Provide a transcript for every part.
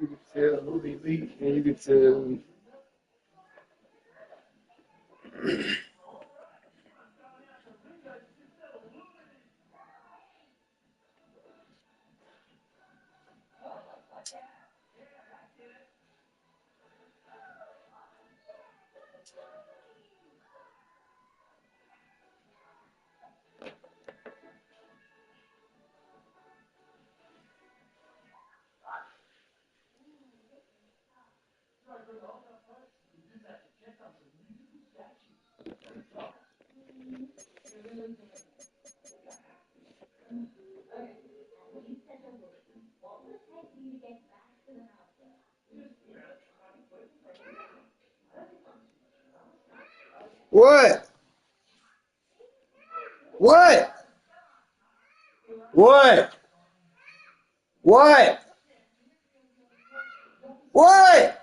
You could tell who they beat, and you could tell. What? What? What? What? What?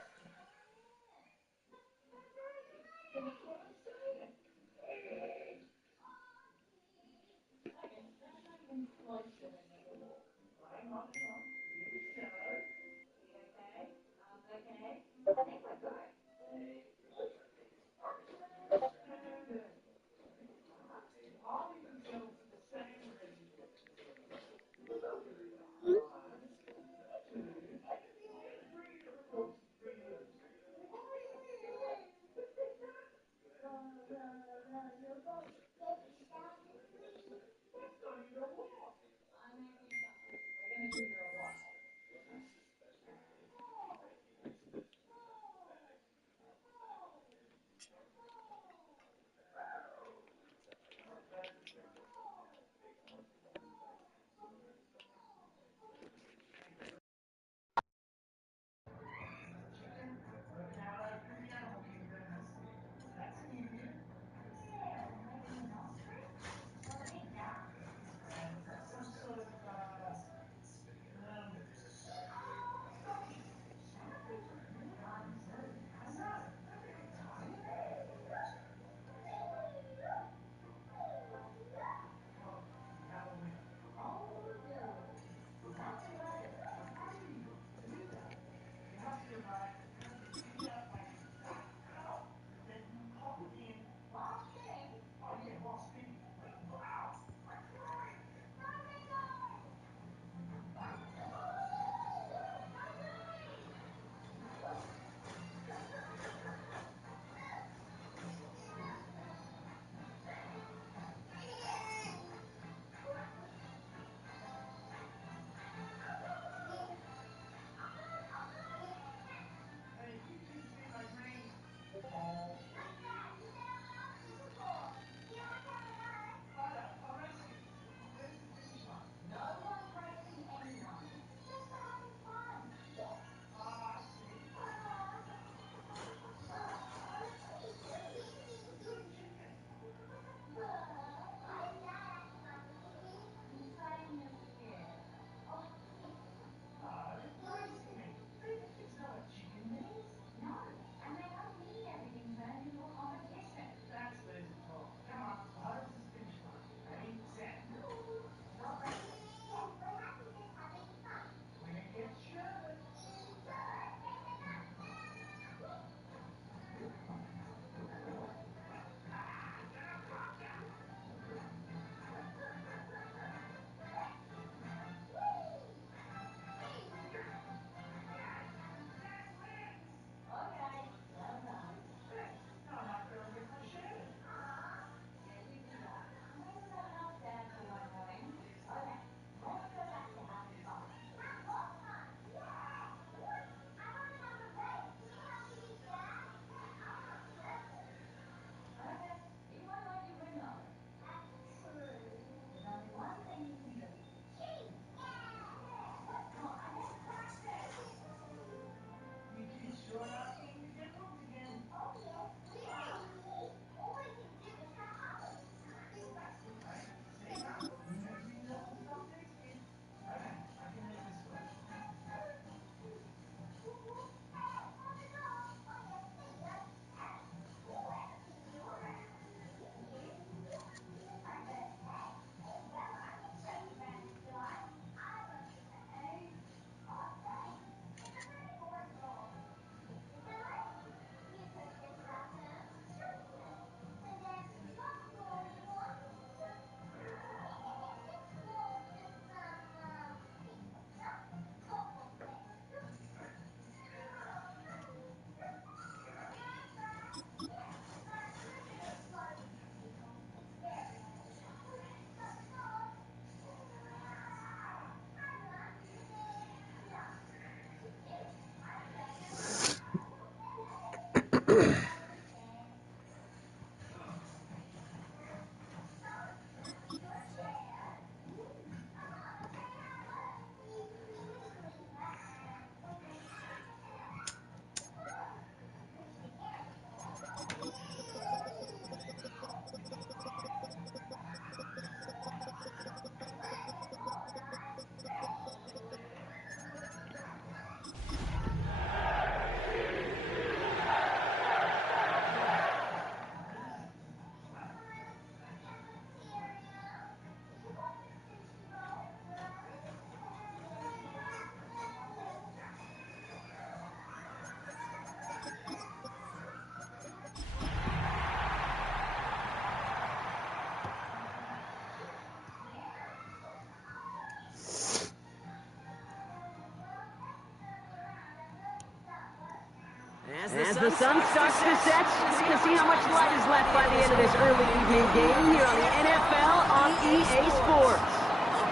As the sun starts to set, we can see how much light is left by the end of this early evening game here on the NFL on EA Sports.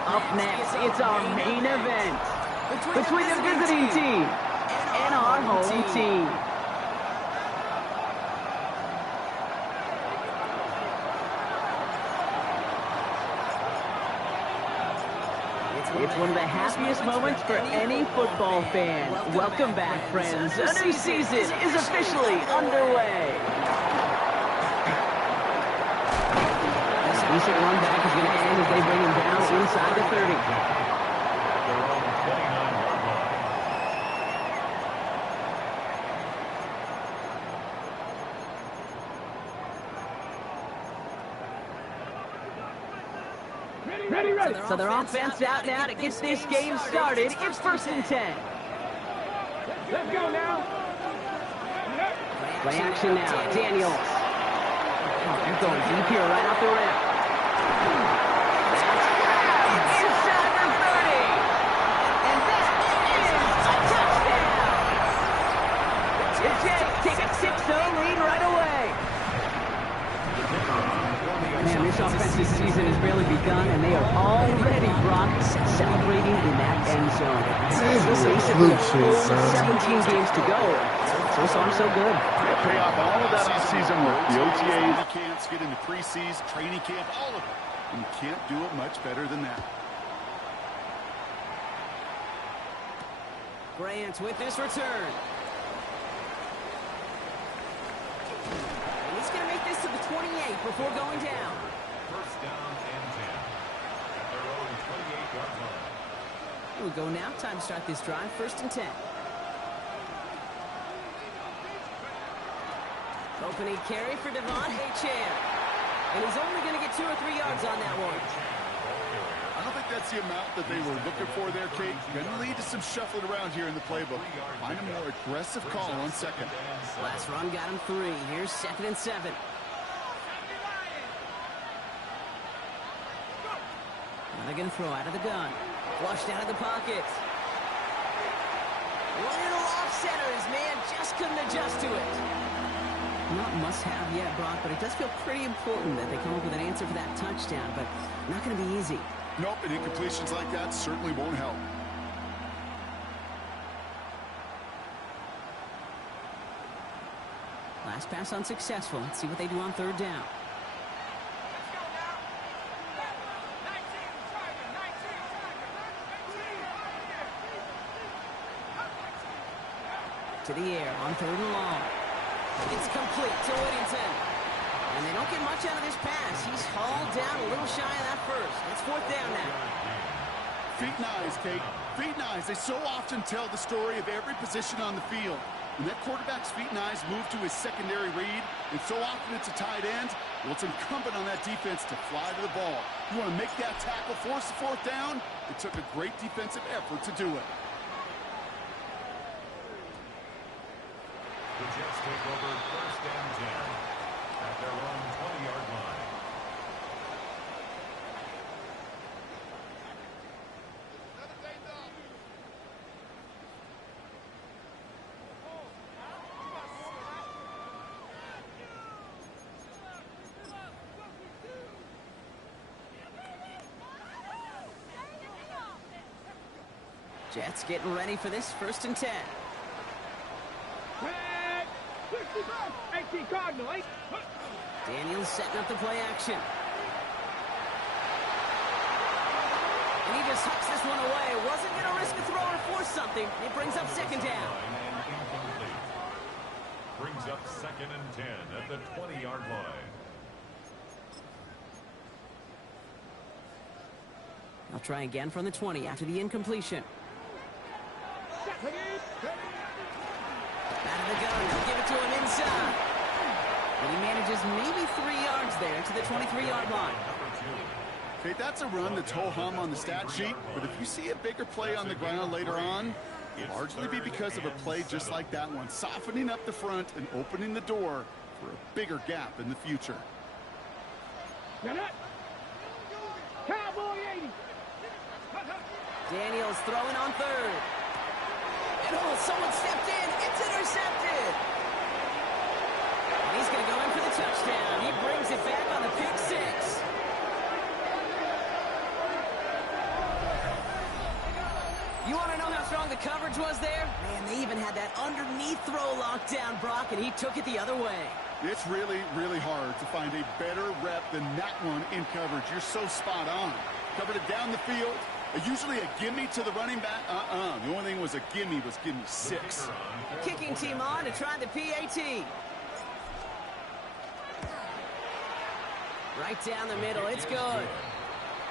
Up next, it's our main event between the visiting team and our home team. It's one of the happiest moments for any football fan. Welcome back, friends. A new season is officially underway. This decent run back is going to end as they bring him down inside the 30. So their offense out now to get this game started. It's 1st and 10. Let's go now. Play action now. Daniels. They're going deep here right off the rim. Inside the 30. And that is a touchdown. The Jets take a 6-0 lead right away. Man, this offensive season has barely begun, and they are already, Brock, celebrating in that end zone. Basically, 17 games to go. So far, so good. They pay off all of that off-season work. The OTAs, camps, get into preseason, training camp, all of it. And you can't do it much better than that. Bryant with this return. And he's going to make this to the 28 before going down. First down and 10 at their own 28-yard line. Here we go now. Time to start this drive. 1st and 10. Opening carry for Devon Achane. And he's only going to get 2 or 3 yards on that one. I don't think that's the amount that they were looking for there, Kate. Going to lead to some shuffling around here in the playbook. Find a more aggressive call on second. Last run got him 3. Here's 2nd and 7. Now they're going to throw out of the gun. Flushed out of the pocket. Little off-centers, man. Just couldn't adjust to it. Not must-have yet, Brock, but it does feel pretty important that they come up with an answer for that touchdown, but not going to be easy. Nope, and incompletions like that certainly won't help. Last pass unsuccessful. Let's see what they do on 3rd down. To the air on 3rd and long. It's complete to Whittington. And they don't get much out of this pass. He's hauled down a little shy of that first. It's 4th down now. Feet and eyes, Kate. Feet and eyes. They so often tell the story of every position on the field. When that quarterback's feet and eyes move to his secondary read, and so often it's a tight end, well, it's incumbent on that defense to fly to the ball. You want to make that tackle, force the 4th down? It took a great defensive effort to do it. The Jets take over 1st and 10 at their own 20-yard line. Jets getting ready for this 1st and 10. Daniels setting up the play action. And he just hooks this one away. Wasn't going to risk a throw or force something. It brings up 2nd down. Brings up 2nd and 10 at the 20-yard line. I'll try again from the 20 after the incompletion. Out of the gun, they'll give it to him inside. And he manages maybe 3 yards there to the 23-yard line. Okay, that's a run that's ho-hum on the stat sheet, but if you see a bigger play on the ground later on, it'll largely be because of a play just like that one, softening up the front and opening the door for a bigger gap in the future. Cowboy 80. Daniels throwing on 3rd. And oh, someone stepped in. It's intercepted. And he's going to go in for the touchdown. He brings it back on the pick six. You want to know how strong the coverage was there? Man, they even had that underneath throw locked down, Brock, and he took it the other way. It's really, really hard to find a better rep than that one in coverage. You're so spot on. Covered it down the field. Usually a gimme to the running back. The only thing was a gimme 6. Kicking team on to try the PAT. Right down the middle. It's good.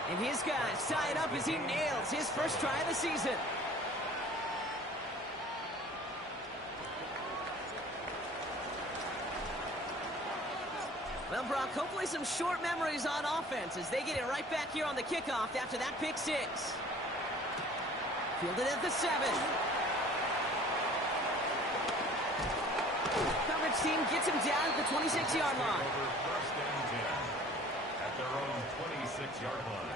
And his guys tie it up as he nails his first try of the season. Well, Brock, hopefully some short memories on offense as they get it right back here on the kickoff after that pick six. Fielded at the 7. Coverage team gets him down at the 26-yard line. First and 10 at their own 26-yard line.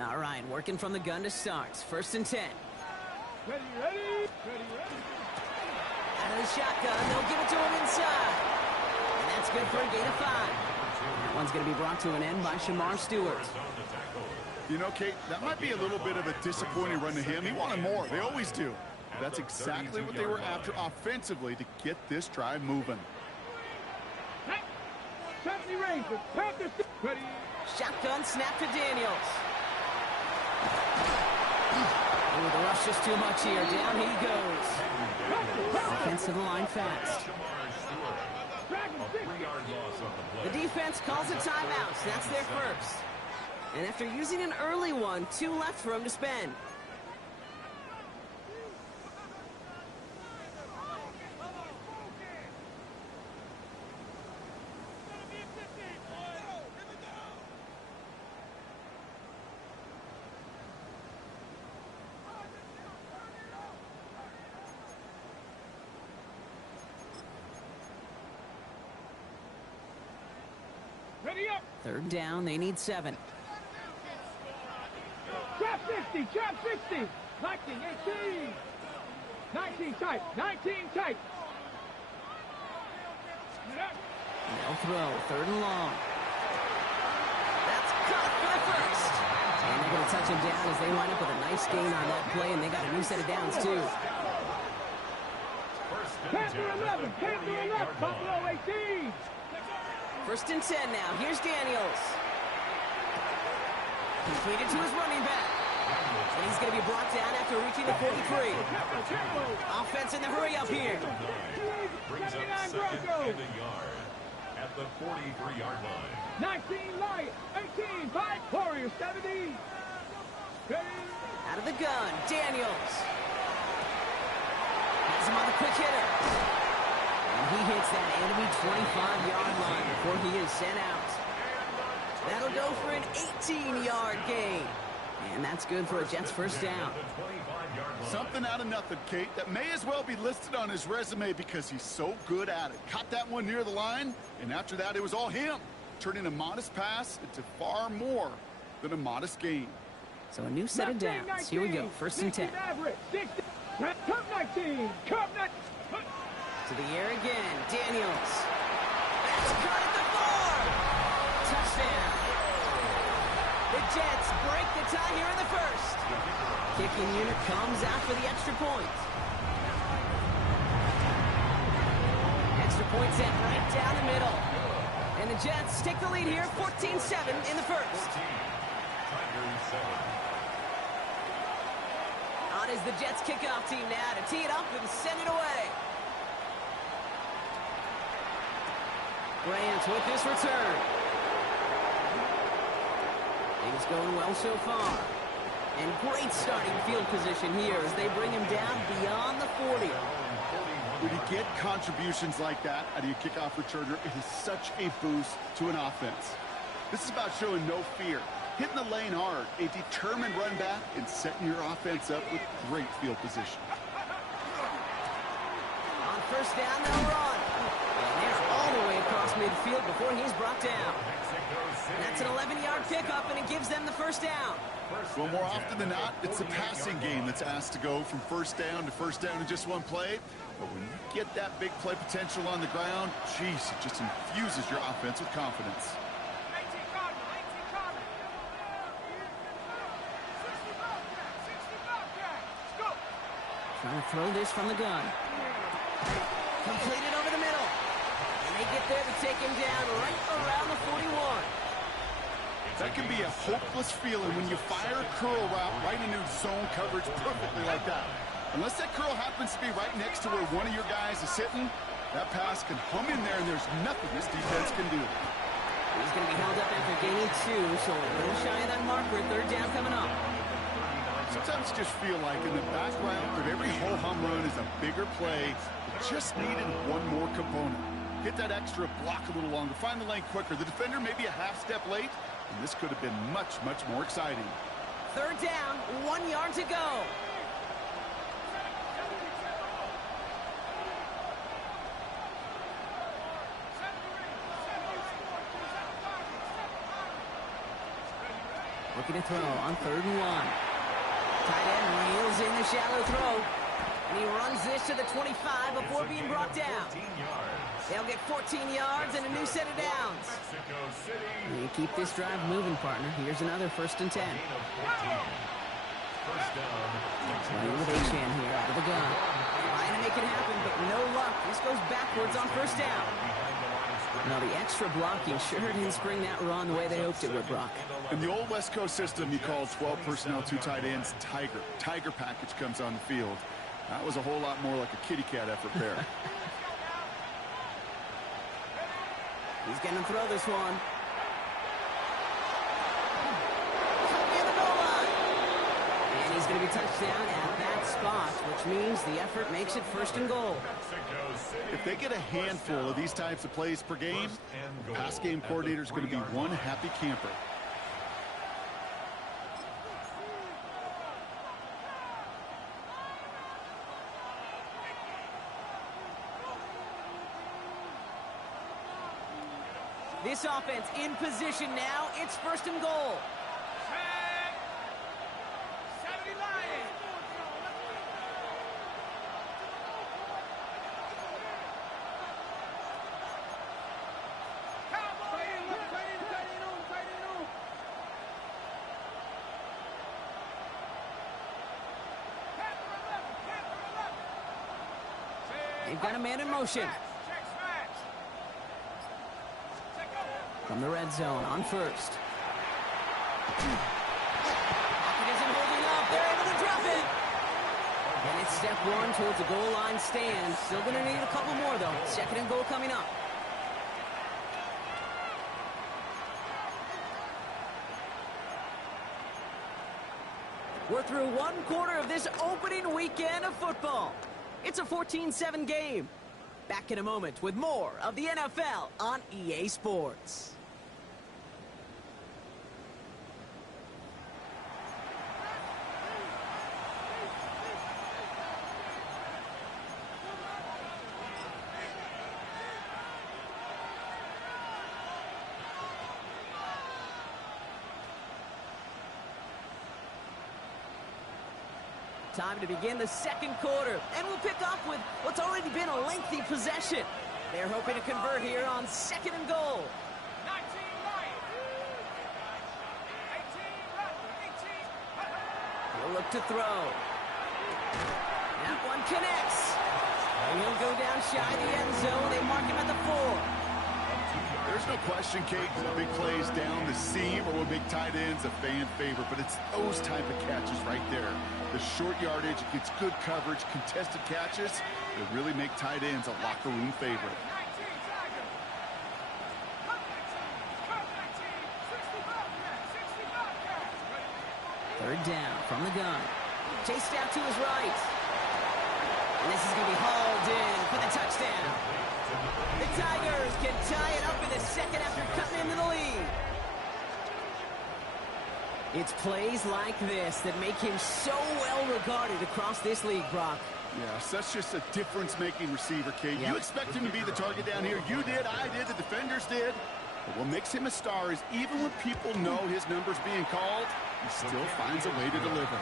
All right, working from the gun to start. First and 10. Ready, ready, ready, ready. Out of the shotgun, they'll give it to him inside. And that's good for a gain of 5. That one's going to be brought to an end by Shamar Stewart. You know, Kate, that might be a little bit of a disappointing run to him. He wanted more. They always do. That's exactly what they were after offensively to get this drive moving. Hey, 70 Rangers, Panthers, ready. Shotgun snap to Daniels. Ooh, the rush just too much here. Down he goes. Offensive line fast. The defense calls a timeout. So that's their first. And after using an early one, 2 left for him to spend. Ready up. Third down, they need 7. Trap 60, trap 60. 19, 18. 19 tight, 19 tight. They'll throw, 3rd and long. That's caught for the first. And they're going to touch him down as they line up with a nice gain on that play, and they got a new set of downs, too. Panther 11, Panther 11, Buffalo 18. First and 10 now. Here's Daniels. Completed to his running back. And he's going to be brought down after reaching the 43. Offense in the hurry up here. Brings up 2nd and a yard at the 43-yard line. 19 Lions, 18 5 Warriors, 70. Ready. Out of the gun, Daniels. Has him on the quick hitter. And he hits that enemy 25-yard line before he is sent out. That'll go for an 18-yard gain. And that's good for a Jets first down. Something out of nothing, Kate, that may as well be listed on his resume because he's so good at it. Caught that one near the line, and after that it was all him, turning a modest pass into far more than a modest gain. So a new set of downs. Here we go, first and 10. Cup 19, Cup 19. To the air again, Daniels. That's caught at the 4. Touchdown. The Jets break the tie here in the first. Kicking unit comes out for the extra point. Extra point set right down the middle. And the Jets take the lead here, 14-7 in the first. On is the Jets kickoff team now to tee it up and send it away. Grant with this return. Things going well so far. And great starting field position here as they bring him down beyond the 40. When you get contributions like that out of your kickoff returner, it is such a boost to an offense. This is about showing no fear, hitting the lane hard, a determined run back, and setting your offense up with great field position. On first down, they'll run. And they're all the way across midfield before he's brought down. Mexico That's an 11-yard pickup, and it gives them the first down. Well, more often than not, it's the passing game that's asked to go from first down in just one play. But when you get that big play potential on the ground, geez, it just infuses your offense with confidence. Trying to throw this from the gun. Completed over the middle. And they get there to take him down right around the 41. That can be a hopeless feeling when you fire a curl route right into zone coverage perfectly like that. Unless that curl happens to be right next to where one of your guys is sitting, that pass can hum in there and there's nothing this defense can do. He's going to be held up after gaining 2, so a little shy of that marker. Third down coming up. Sometimes you just feel like in the background of every ho-hum run is a bigger play. It just needed one more component. Hit that extra block a little longer. Find the lane quicker. The defender may be a half step late, and this could have been much, much more exciting. Third down, 1 yard to go. Looking to throw on 3rd and 1. Tight end reels in the shallow throw. And he runs this to the 25 before being brought down. They'll get 14 yards and a new set of downs. You keep this drive moving, partner. Here's another 1st and 10. Playing with Achane here out of the gun. Trying to make it happen, but no luck. This goes backwards on 1st down. Now the extra blocking sure didn't spring that run the way they hoped it would, Brock. In the old West Coast system, you called 12 personnel, 2 tight ends, Tiger. Tiger package comes on the field. That was a whole lot more like a kitty cat effort there. He's going to throw this one. And he's going to be touched down at that spot, which means the effort makes it 1st and goal. If they get a handful of these types of plays per game, the pass game coordinator is going to be one happy camper. This offense in position now. It's 1st and goal. They've got a man in motion. From the red zone on 1st. Pocket isn't holding up. They're able to drop it. And it's step 1 towards a goal line stand. Still going to need a couple more, though. 2nd and goal coming up. We're through 1 quarter of this opening weekend of football. It's a 14-7 game. Back in a moment with more of the NFL on EA Sports. Time to begin the 2nd quarter, and we'll pick up with what's already been a lengthy possession. They're hoping to convert here on 2nd and goal. 19 Lions. 18 He'll look to throw. That one connects. And he'll go down shy of the end zone. They mark him at the 4. There's no question, Kate, big plays down the seam or with big tight ends, a fan favorite, but it's those type of catches right there. The short yardage, it gets good coverage, contested catches that really make tight ends a locker room favorite. 3rd down from the gun. Chased out to his right. And this is going to be hauled in for the touchdown. The Tigers can tie it up in the 2nd after cutting into the lead. It's plays like this that make him so well regarded across this league, Brock. Yes, that's just a difference-making receiver, Kate. Yep. You expect him to be the target down here. You did, I did, the defenders did. But what makes him a star is even when people know his number's being called, he still finds a way to deliver.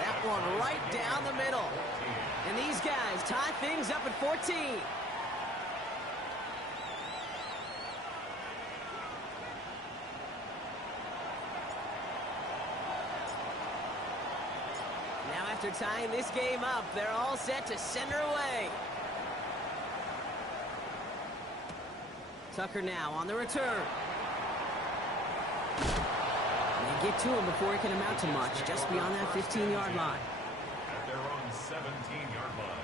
That one right down the middle. And these guys tie things up at 14. Now after tying this game up, they're all set to send her away. Tucker now on the return. They get to him before he can amount to much, just beyond that 15-yard line. At their own 17-yard line.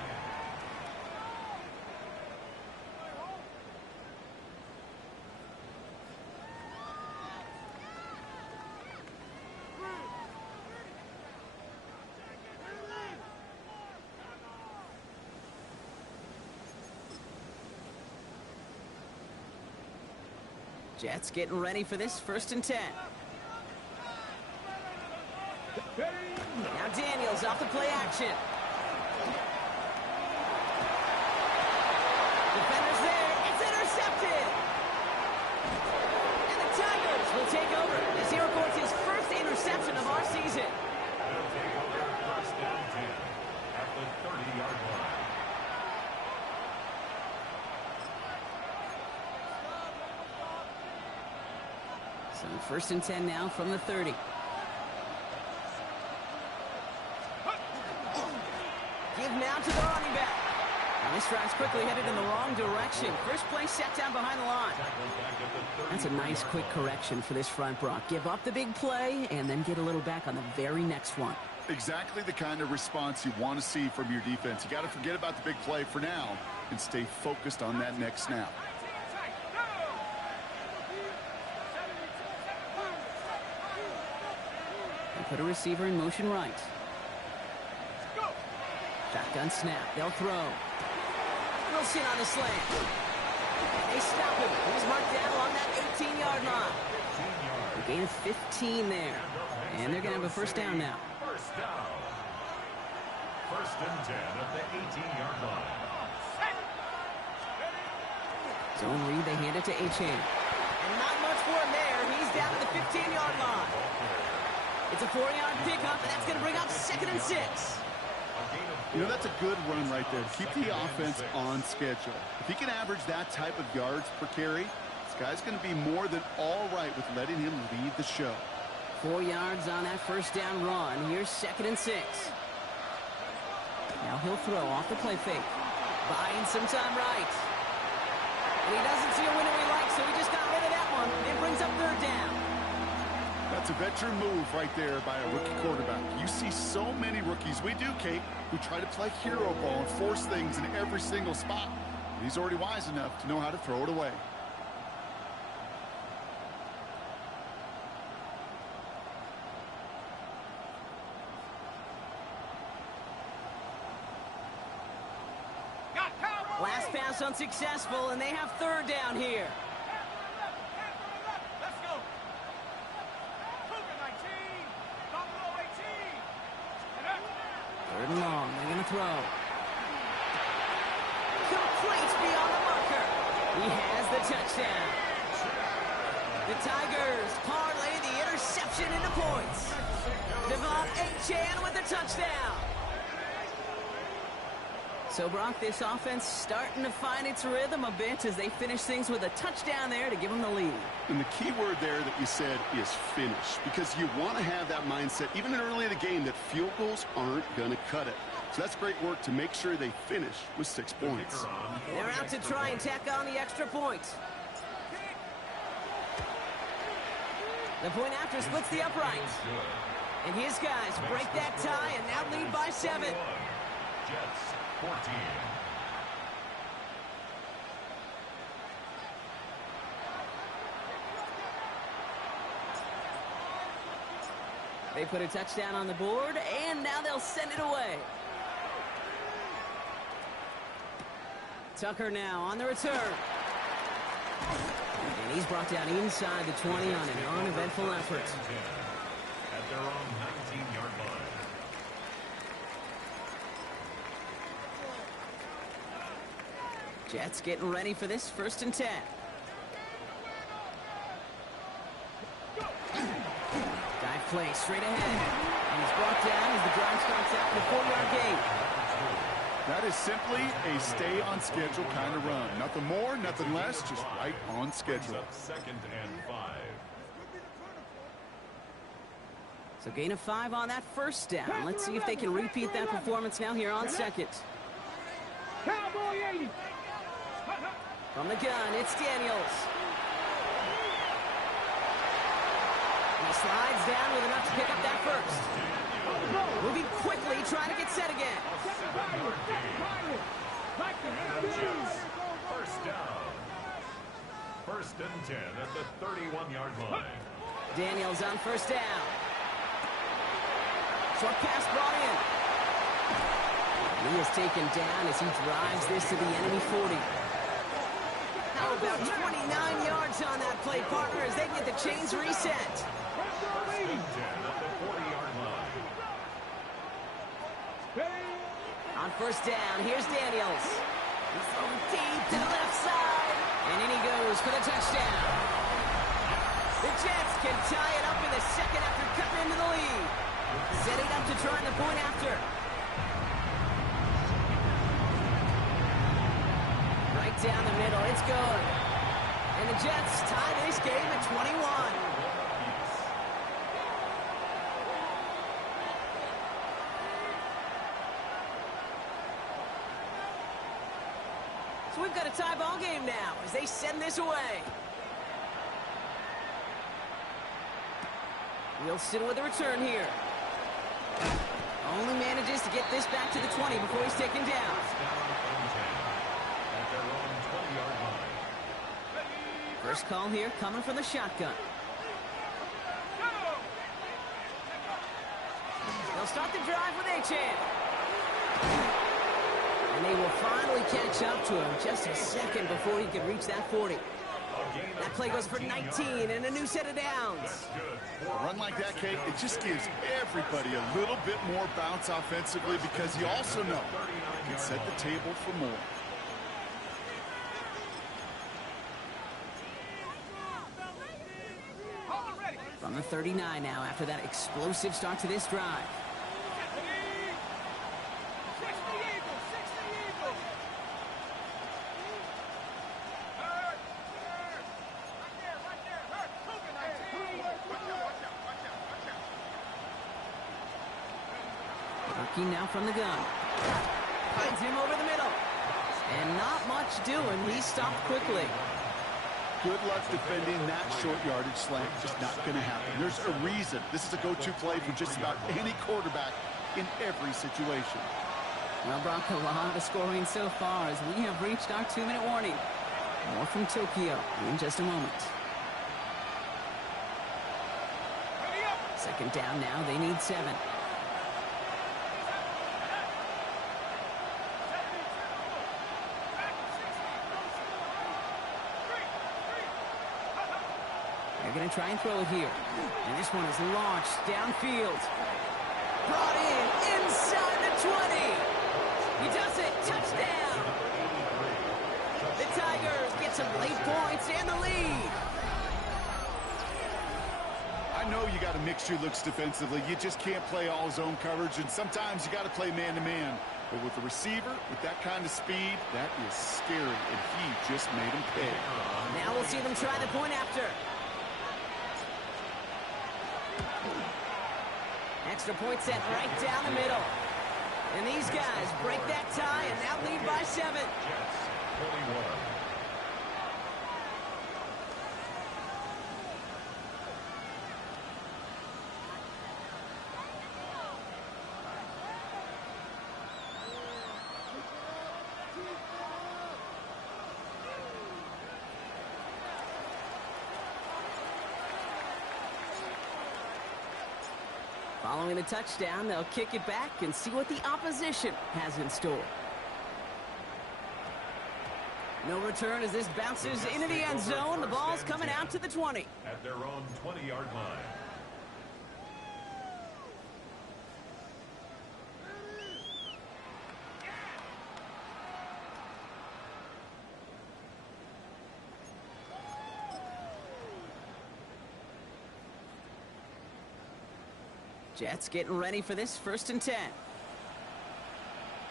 Jets getting ready for this 1st and 10. Now Daniels off the play action. Defenders there. It's intercepted. And the Tigers will take over as he records his first interception of our season. They'll take over 1st and 10 at the 30-yard line. So 1st and 10 now from the 30. Give now to the running back. And this drive's quickly headed in the wrong direction. First play set down behind the line. That's a nice quick correction for this front, Brock. Give up the big play and then get a little back on the very next one. Exactly the kind of response you want to see from your defense. You got to forget about the big play for now and stay focused on that next snap. They put a receiver in motion right. Shotgun snap. They'll throw. Wilson on the slant. And they stop him. He's marked down along that 18-yard line. A gain of 15 there. And they're going to have a first down now. First down. 1st and 10 at the 18-yard line. Zone read. They hand it to Achane. And not much for him there. He's down to the 15-yard line. It's a 4-yard pickup, and that's going to bring up 2nd and 6. You know, that's a good run right there. Keep the offense on schedule. If he can average that type of yards per carry, this guy's going to be more than all right with letting him lead the show. 4 yards on that first down run. Here's 2nd and 6. Now he'll throw off the play fake. Buying some time right. And he doesn't see a window he likes, so he just got rid of that one. It brings up 3rd down. That's a veteran move right there by a rookie quarterback. You see so many rookies, we do, Kate, who try to play hero ball and force things in every single spot. And he's already wise enough to know how to throw it away. Last pass unsuccessful, and they have 3rd down here. Third and long. They're going to throw. Complete beyond the marker. He has the touchdown. The Tigers parlay the interception into points. Devon Achane with the touchdown. So, Brock, this offense starting to find its rhythm a bit as they finish things with a touchdown there to give them the lead. And the key word there that you said is finish, because you want to have that mindset, even early in the game, that field goals aren't going to cut it. So that's great work to make sure they finish with 6 points. They're out to try and tack on the extra point. The point after splits the uprights. And his guys break that tie and now lead by 7. Jets 14. They put a touchdown on the board, and now they'll send it away. Tucker now on the return. And he's brought down inside the 20 on an uneventful effort. At their own 19-yard line. Jets getting ready for this 1st and 10. play straight ahead. And he's brought down as the drive starts out the 4-yard gain. That is simply a stay-on-schedule kind of run. Nothing more, nothing less, just right on schedule. Second and 5. So gain of 5 on that first down. Let's see if they can repeat that performance now here on second. Cowboy 80. From the gun, it's Daniels. And he slides down with enough to pick up that first. Moving quickly, trying to get set again. First down. First and 10 at the 31-yard line. Daniels on first down. Short pass brought in. He is taken down as he drives this to the enemy 40. How about 29 yards on that play, partner, as they get the chains reset. First and 10 at the 40-yard line. On first down, here's Daniels. He's thrown deep to the left side. And in he goes for the touchdown. The Jets can tie it up in the second after cutting into the lead. Setting up to try the point after. Right down the middle, it's good. And the Jets tie this game at 21. So we've got a tie ball game now as they send this away. Wilson with a return here. Only manages to get this back to the 20 before he's taken down. First call here coming from the shotgun. They'll start the drive with Achane. And they will finally catch up to him just a second before he can reach that 40. That play goes for 19 and a new set of downs. A run like that, Kate, it just gives everybody a little bit more bounce offensively because you also know you can set the table for more. From the 39 now after that explosive start to this drive. Now from the gun. Finds him over the middle. And not much doing. He stopped quickly. Good luck defending that short yardage slant. Just not going to happen. There's a reason. This is a go-to play for just about any quarterback in every situation. Well, Brock, a lot of scoring so far as we have reached our 2-minute warning. More from Tokyo in just a moment. Second down now. They need 7. They're going to try and throw it here. And this one is launched downfield. Brought in inside the 20. He does it. Touchdown. The Tigers get some late points and the lead. I know you got to mix your looks defensively. You just can't play all zone coverage, and sometimes you got to play man-to-man. But with the receiver, with that kind of speed, that is scary, and he just made him pay. Now we'll see them try the point after. Extra point set right down the middle. And these guys break that tie and now lead by 7. Jets, 21. Following the touchdown, they'll kick it back and see what the opposition has in store. No return as this bounces into the end zone. The ball's coming out to the 20. At their own 20-yard line. Jets getting ready for this 1st and 10.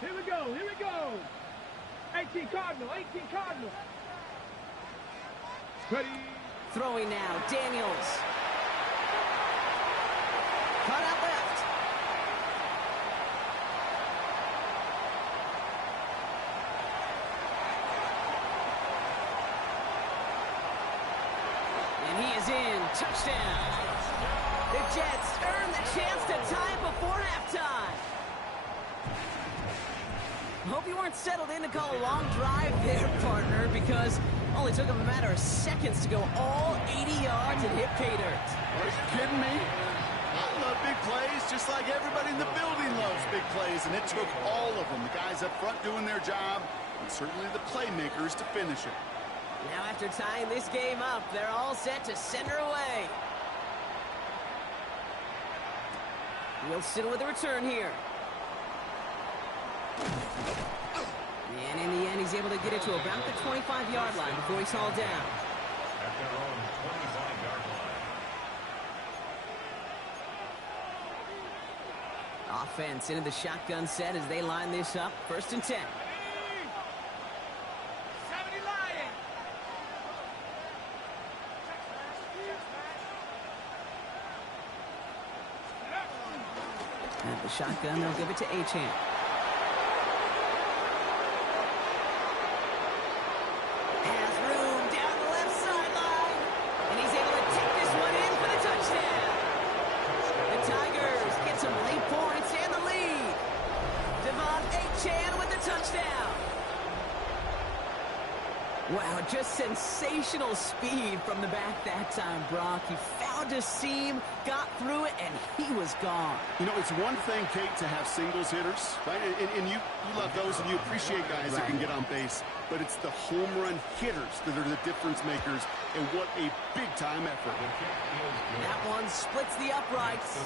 Here we go, here we go. 18 Cardinal, 18 Cardinal. Ready. Throwing now, Daniels. Cut out left. And he is in. Touchdown. The Jets earn the chance to tie it before halftime. Hope you weren't settled in to call a long drive there, partner, because only took him a matter of seconds to go all 80 yards and hit pay dirt. Are you kidding me? I love big plays, just like everybody in the building loves big plays, and it took all of them. The guys up front doing their job, and certainly the playmakers to finish it. Now after tying this game up, they're all set to send her away. Wilson with a return here. And in the end, he's able to get it to about the 25-yard line before he's hauled down. At their own 25-yard line. Offense into the shotgun set as they line this up. 1st and 10. 70 Lions. At the shotgun, they'll give it to Achane. Has room down the left sideline. And he's able to take this one in for the touchdown. The Tigers get some late points and the lead. Devon Achane with the touchdown. Wow, just sensational speed from the back that time, Brock. He found a seam, got through it, and he was gone. You know, it's one thing, Kate, to have singles hitters, right? And you love those, and you appreciate guys that can get on base. But it's the home run hitters that are the difference makers, and what a big-time effort. That one splits the uprights.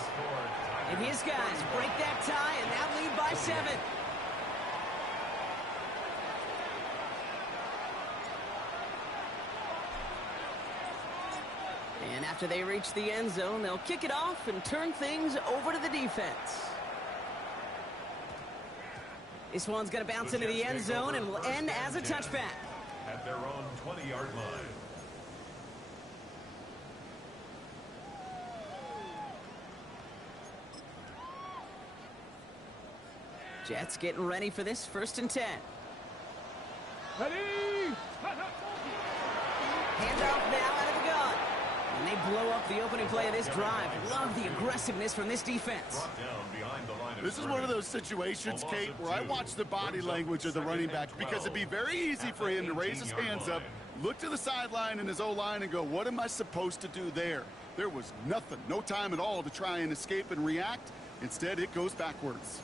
And his guys break that tie and now lead by 7. And after they reach the end zone, they'll kick it off and turn things over to the defense. This one's going to bounce into the end zone and will end as a touchback. At their own 20-yard line. Jets getting ready for this 1st and 10. Ready. Handoff now out of the gun. And they blow up the opening play of this drive. Love the aggressiveness from this defense. Brought down behind the line of This is one of those situations, Kate, where I watch the body language of the running back, because it'd be very easy for him to raise his hands up, look to the sideline in his O-line and go, what am I supposed to do there? There was nothing, no time at all to try and escape and react. Instead, it goes backwards.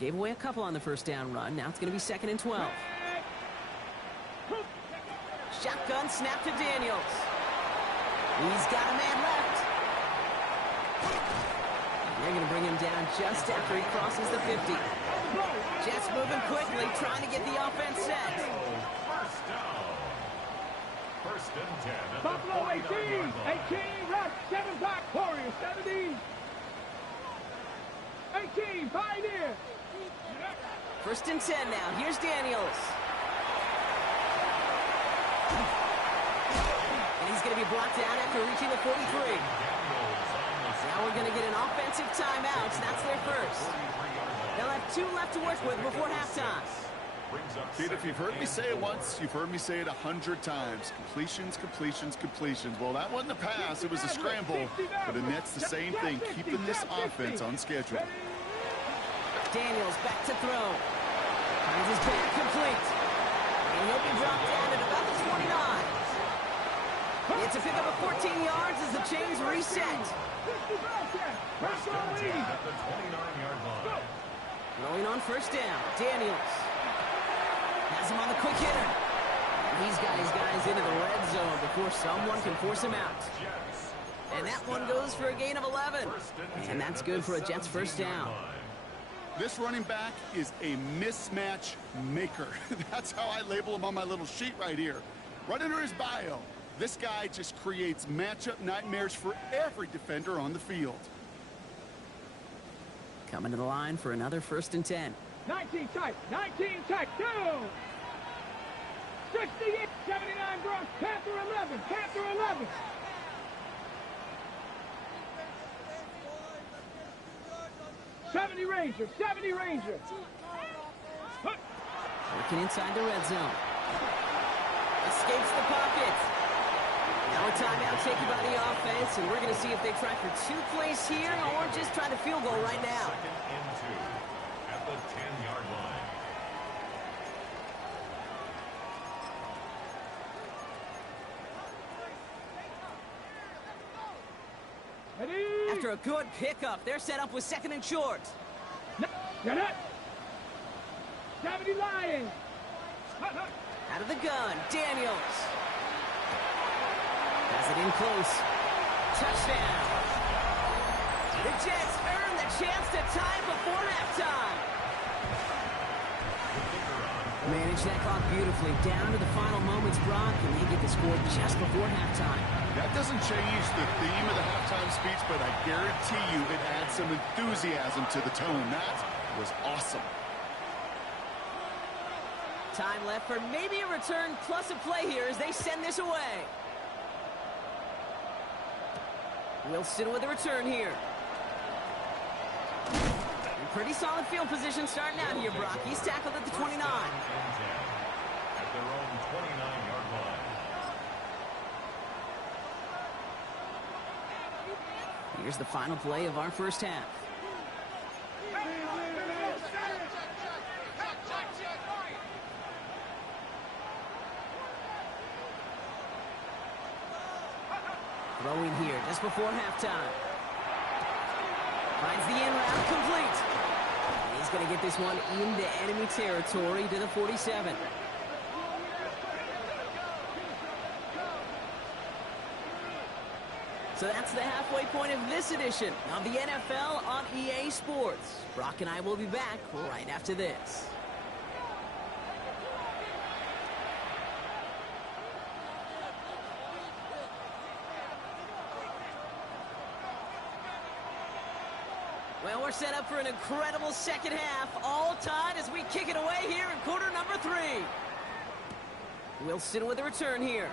Gave away a couple on the 1st down run. Now it's going to be 2nd and 12. Shotgun snap to Daniels. He's got a man left. They're going to bring him down just after he crosses the 50. Jets moving quickly, trying to get the offense set. First down. 1st and 10 at the Buffalo 18. 49-yard line. 18 left. 7 back. Warriors 70. 18 Pioneer. 1st and 10 now. Here's Daniels. And he's going to be brought down after reaching the 43. Now we're going to get an offensive timeout. That's their first. They'll have 2 left to work with before halftime. Pete, if you've heard me say it once, you've heard me say it 100 times. Completions, completions, completions. Well, that wasn't a pass. It was a scramble. But the net's the same thing, keeping this offense on schedule. Daniels back to throw. Finds his back complete. And he'll be dropped down at about the 29. It's a pickup of 14 yards as the chains reset. First and 10 at the 29-yard line. Throwing on 1st down. Daniels has him on the quick hitter. And he's got his guys into the red zone before someone can force him out. And that one goes for a gain of 11. And that's good for a Jets 1st down. This running back is a mismatch maker. That's how I label him on my little sheet right here. Right under his bio, this guy just creates matchup nightmares for every defender on the field. Coming to the line for another 1st and 10. 19 tight, 19 tight, down. 68, 79 Bronx, Panther 11, Panther 11. Ranger, 70 Ranger. Working inside the red zone. Escapes the pocket. Now a timeout taken by the offense, and we're going to see if they try for 2 plays here or just try to field goal right now. 2nd and 2 at the 10-yard line. Ready? After a good pickup, they're set up with 2nd and short. Get it. 70 Lions. Out of the gun, Daniels. Has it in close. Touchdown. The Jets earn the chance to tie before halftime. Manage that clock beautifully down to the final moments, Brock, and they get the score just before halftime. That doesn't change the theme of the halftime speech, but I guarantee you it adds some enthusiasm to the tone. That was awesome. Time left for maybe a return plus a play here as they send this away. Wilson with a return here. Pretty solid field position starting out here, Brock. He's tackled at the 29. At their own 29-yard line. Here's the final play of our first half. Throwing here just before halftime. Finds the in route complete. And he's going to get this one into enemy territory to the 47. So that's the halfway point of this edition of the NFL on EA Sports. Brock and I will be back right after this. Well, we're set up for an incredible second half. All tied as we kick it away here in quarter number 3. Wilson with a return here.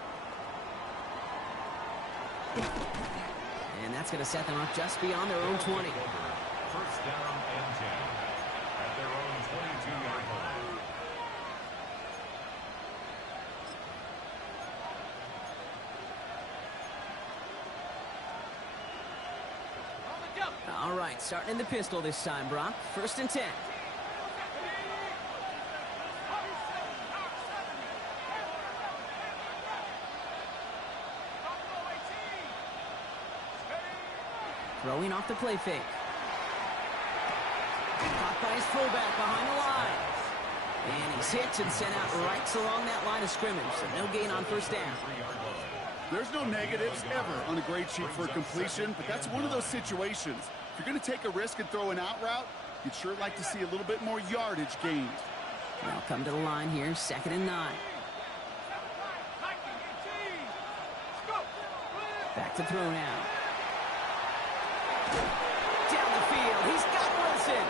And that's going to set them up just beyond their own 20. First down and 10 at their own 22-yard line. All right, starting in the pistol this time, Brock. 1st and 10. Throwing off the play fake. Caught by his fullback behind the line. And he's hit and sent out right along that line of scrimmage, so no gain on first down. There's no negatives ever on a grade sheet for a completion, but that's one of those situations. If you're going to take a risk and throw an out route, you'd sure like to see a little bit more yardage gained. Now come to the line here, 2nd and 9. Back to throw now. Down the field, he's got Wilson.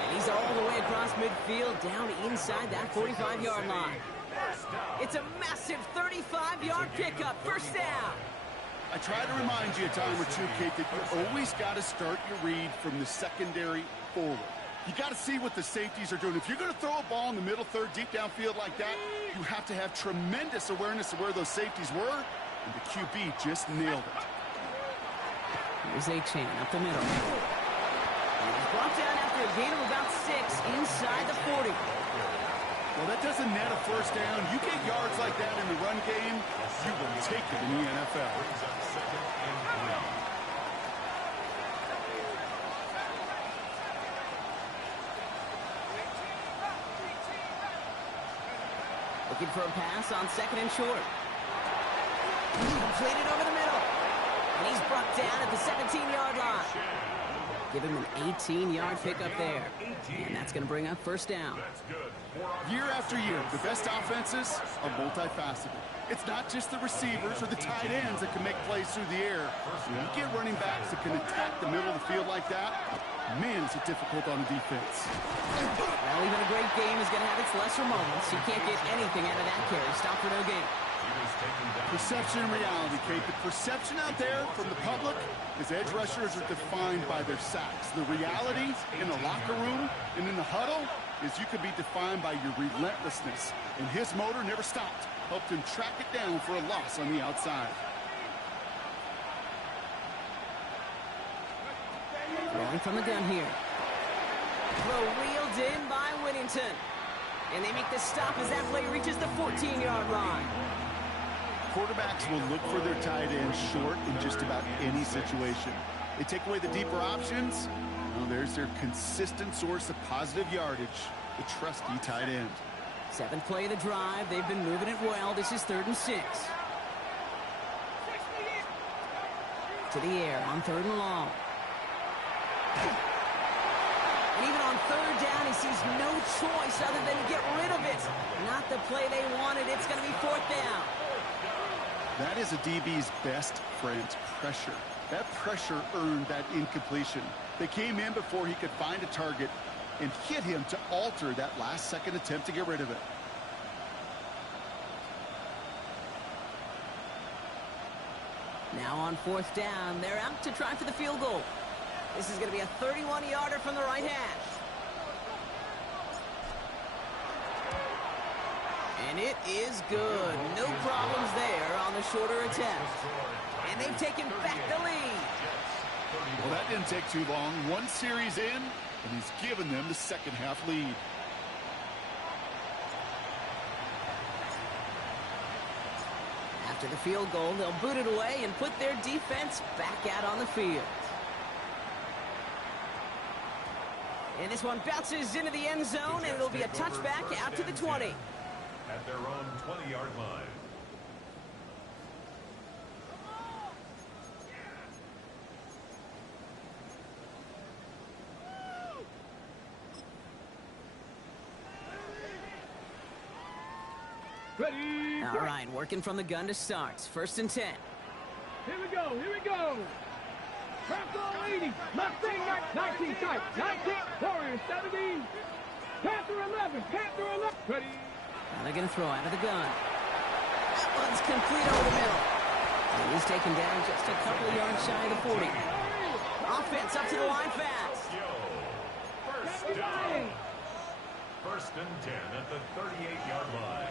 And he's all the way across midfield, down inside that 45-yard line. It's a massive 35-yard pickup, first down. I try to remind you a time or two, Kate, that you always got to start your read from the secondary forward. You got to see what the safeties are doing. If you're going to throw a ball in the middle third, deep downfield like that, you have to have tremendous awareness of where those safeties were, and the QB just nailed it. Here's A-Chain up the middle. And he's brought down after a gain of about 6 inside the 40. Well, that doesn't net a first down. You get yards like that in the run game, you will take it in the NFL. Looking for a pass on 2nd and short. Completed over the middle. And he's brought down at the 17-yard line. Give him an 18-yard pickup there. And that's going to bring up first down. Year after year, the best offenses are multifaceted. It's not just the receivers or the tight ends that can make plays through the air. When you get running backs that can attack the middle of the field like that, man, is it difficult on the defense. Well, even a great game is going to have its lesser moments. You can't get anything out of that carry. Stop for no gain. Perception and reality, Kate. The perception out there from the public is edge rushers are defined by their sacks. The reality in the locker room and in the huddle is you could be defined by your relentlessness. And his motor never stopped. Helped him track it down for a loss on the outside. Throwing from the gun here. Throw reeled in by Whittington. And they make the stop as that play reaches the 14-yard line. Quarterbacks will look for their tight end short in just about any situation. They take away the deeper options. Well, there's their consistent source of positive yardage, the trusty tight end. 7th play of the drive. They've been moving it well. This is 3rd and 6. To the air on 3rd and long. And even on 3rd down, he sees no choice other than to get rid of it. Not the play they wanted. It's going to be 4th down. That is a DB's best friend, pressure. That pressure earned that incompletion. They came in before he could find a target and hit him to alter that last-second attempt to get rid of it. Now on 4th down, they're out to try for the field goal. This is going to be a 31-yarder from the right hash. And it is good. No problems there on the shorter attempt. And they've taken back the lead. Well, that didn't take too long. One series in, and he's given them the second-half lead. After the field goal, they'll boot it away and put their defense back out on the field. And this one bounces into the end zone, and it'll be a touchback out to the 20. At their own 20-yard line. Ready. All right, working from the gun to start. 1st and 10. Here we go. Here we go. Purple 80. Mustang 19 tight. 19. Warriors 17. Panther 11. Panther 11. Ready. Now they're going to throw out of the gun. That one's complete over the middle. And he's taken down just a couple of yards shy of the 40. Offense up to the line fast. First down. 1st and 10 at the 38-yard line.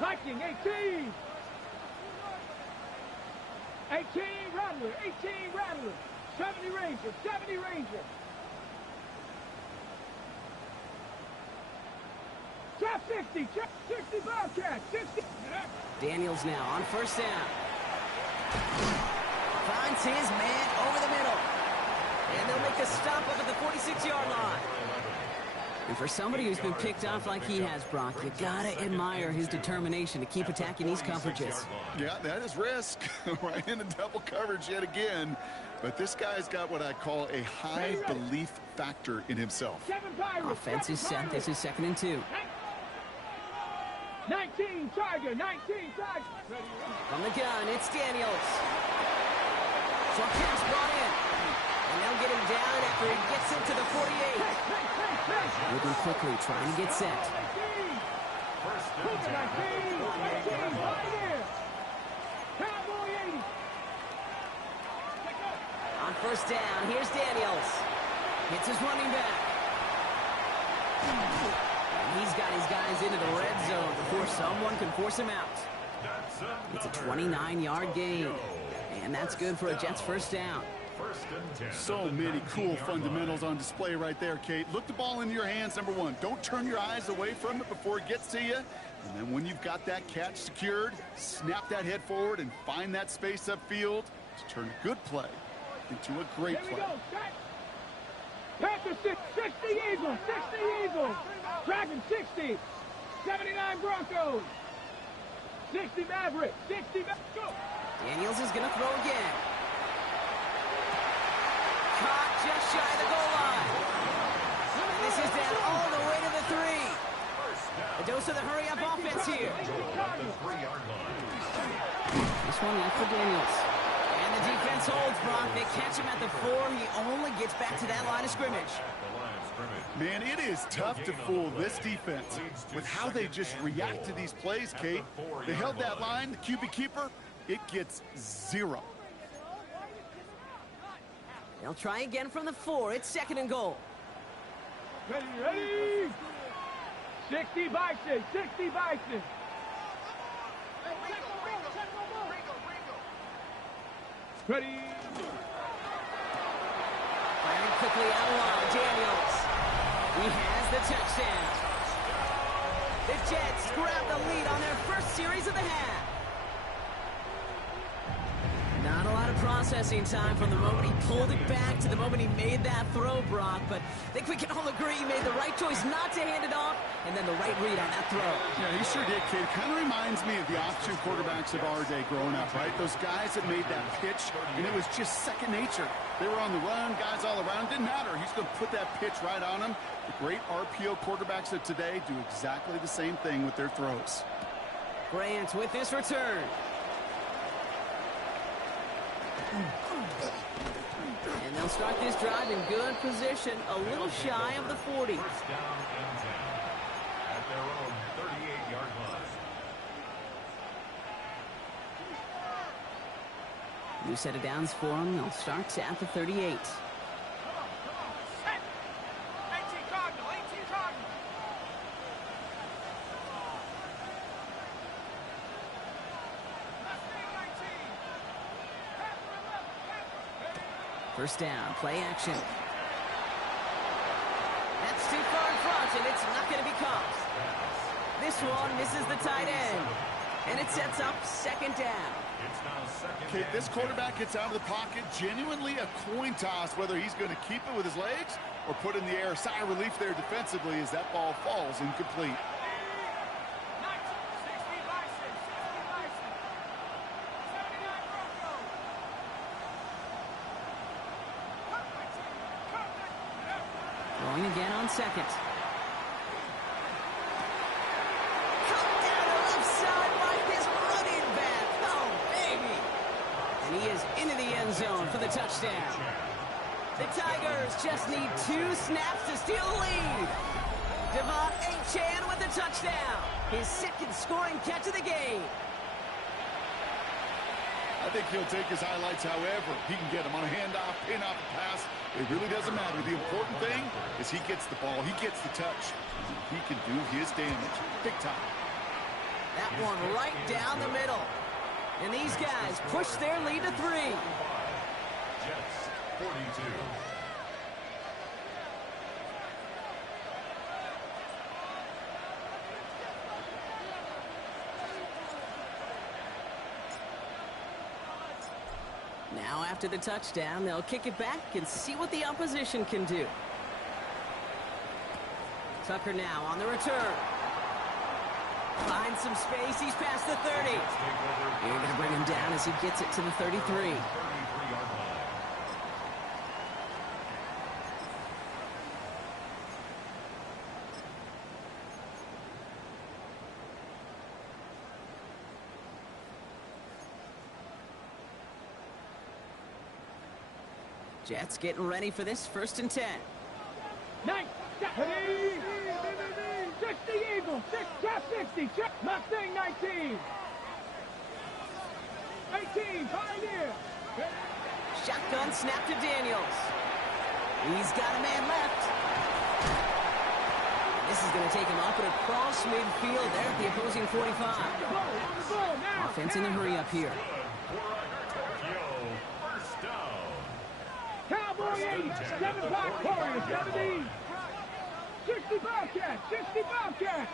Viking 18. 18 Rattler. 18 Rattler. 70 Ranger. 70 Ranger. Trap 60. Trap 60 Bobcat. 60. Daniels now on 1st down. Finds his man over the middle. And they'll make a stop up at the 46-yard line. And for somebody who's been picked off like he has, Brock, you gotta admire his determination to keep attacking these coverages. Yeah, that is risk. Right into double coverage yet again. But this guy's got what I call a high belief factor in himself. Offense is set. This is 2nd and 2. 19 Tiger. 19 Tiger. From the gun, it's Daniels. Short pass brought in. And they'll get him down after he gets into the 48. Moving quickly, trying to get set. On 1st down, here's Daniels. Hits his running back. And he's got his guys into the red zone before someone can force him out. It's a 29-yard gain. And that's good for a Jets 1st down. So many cool fundamentals on display right there, Kate. Look the ball into your hands, number one. Don't turn your eyes away from it before it gets to you. And then when you've got that catch secured, snap that head forward and find that space upfield to turn a good play into a great play. Panther 60 Eagles. 60 Eagles. Dragon 60. 79 Broncos. 60 Mavericks. 60 Mavericks. Daniels is going to throw again. caught just shy of the goal line. And this is down all the way to the 3. A dose of the hurry-up offense here. At the 3-yard line. This one left for Daniels. And the defense holds, Brock. They catch him at the 4. He only gets back to that line of scrimmage. The line of scrimmage. Man, it is tough to fool this defense with how they just react to these plays, Kate. They held that line, the QB keeper, it gets 0. They'll try again from the 4. It's 2nd and goal. Ready, ready! 60 Bison, 60 Bison. Ready. Firing quickly out of line, Daniels. He has the touchdown. The Jets grab the lead on their first series of the half. Not a lot of processing time from the moment he pulled it back to the moment he made that throw, Brock. But I think we can all agree he made the right choice not to hand it off, and then the right read on that throw. Yeah, he sure did, Kate. Kind of reminds me of the option quarterbacks of our day growing up, right? Those guys that made that pitch, and it was just second nature. They were on the run, guys all around. Didn't matter. He's going to put that pitch right on him. The great RPO quarterbacks of today do exactly the same thing with their throws. Grant with this return. And they'll start this drive in good position, a little shy of the 40. First down and 10 at their own 38-yard line. New set of downs for them. They'll start at the 38. First down, play action. That's too far in front, and it's not going to be caught. This one misses the tight end, and it sets up 2nd down. It's now 2nd Kate, and this 10. quarterback gets out of the pocket, genuinely a coin toss whether he's going to keep it with his legs or put in the air. Sigh of relief there defensively as that ball falls incomplete. Going again on 2nd. Come down the left side by his running back. Oh, baby. And he is into the end zone for the touchdown. The Tigers just need 2 snaps to steal the lead. Devon Achane with the touchdown. His 2nd scoring catch of the game. I think he'll take his highlights however he can get them on a handoff, pin off a pass. It really doesn't matter. The important thing is he gets the ball, he gets the touch. He can do his damage big time. That one right down the middle. And these guys push their lead to 3. Jets 42. Now after the touchdown, they'll kick it back and see what the opposition can do. Tucker now on the return. Finds some space. He's past the 30. You're going to bring him down as he gets it to the 33. 33-yard line. Jets getting ready for this 1st and 10. 9, 60 Eagles, 60, Mustang 19. 18, Pioneer. Shotgun snap to Daniels. He's got a man left. This is going to take him up and across midfield there at the opposing 45. Offense in a hurry up here. First down. Cowboy 80, 7 Black Warriors, 70. 60 Bobcats, 60 Bobcats.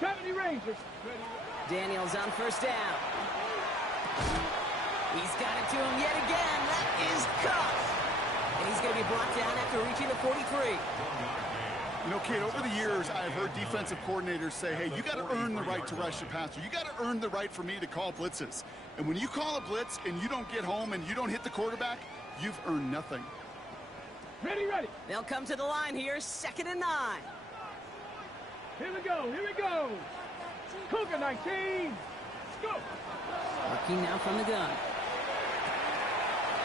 70 Rangers. Daniels on first down. He's got it to him yet again. That is caught. And he's going to be brought down after reaching the 43. You know, Kate, over the years, I've heard defensive coordinators say, hey, you got to earn the right to rush the passer. You got to earn the right for me to call blitzes. And when you call a blitz and you don't get home and you don't hit the quarterback, you've earned nothing. Ready, ready. They'll come to the line here, 2nd and 9. Here we go, here we go. Cougar 19. Go. Working now from the gun.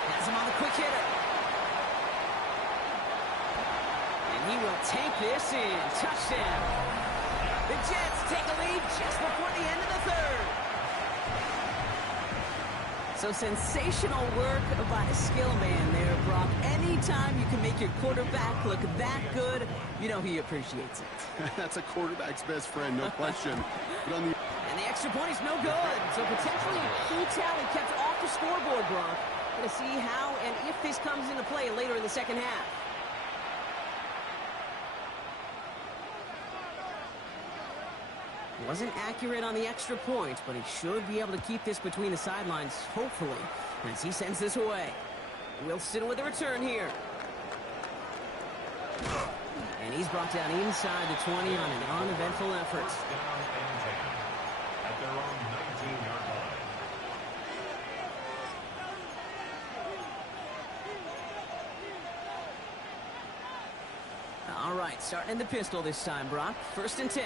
Has him on the quick hitter. And he will take this in. Touchdown. The Jets take a lead just before the end of the 3rd. So sensational work by the skill man there, Brock. Anytime you can make your quarterback look that good, you know he appreciates it. That's a quarterback's best friend, no question. But on the... And the extra point is no good. So potentially a key tally kept off the scoreboard, Brock. Going to see how and if this comes into play later in the 2nd half. Wasn't accurate on the extra point, but he should be able to keep this between the sidelines, hopefully, as he sends this away. Wilson with a return here. And he's brought down inside the 20 on an uneventful effort. Down and 10 at their own 19-yard line. All right, starting in the pistol this time, Brock. 1st and 10.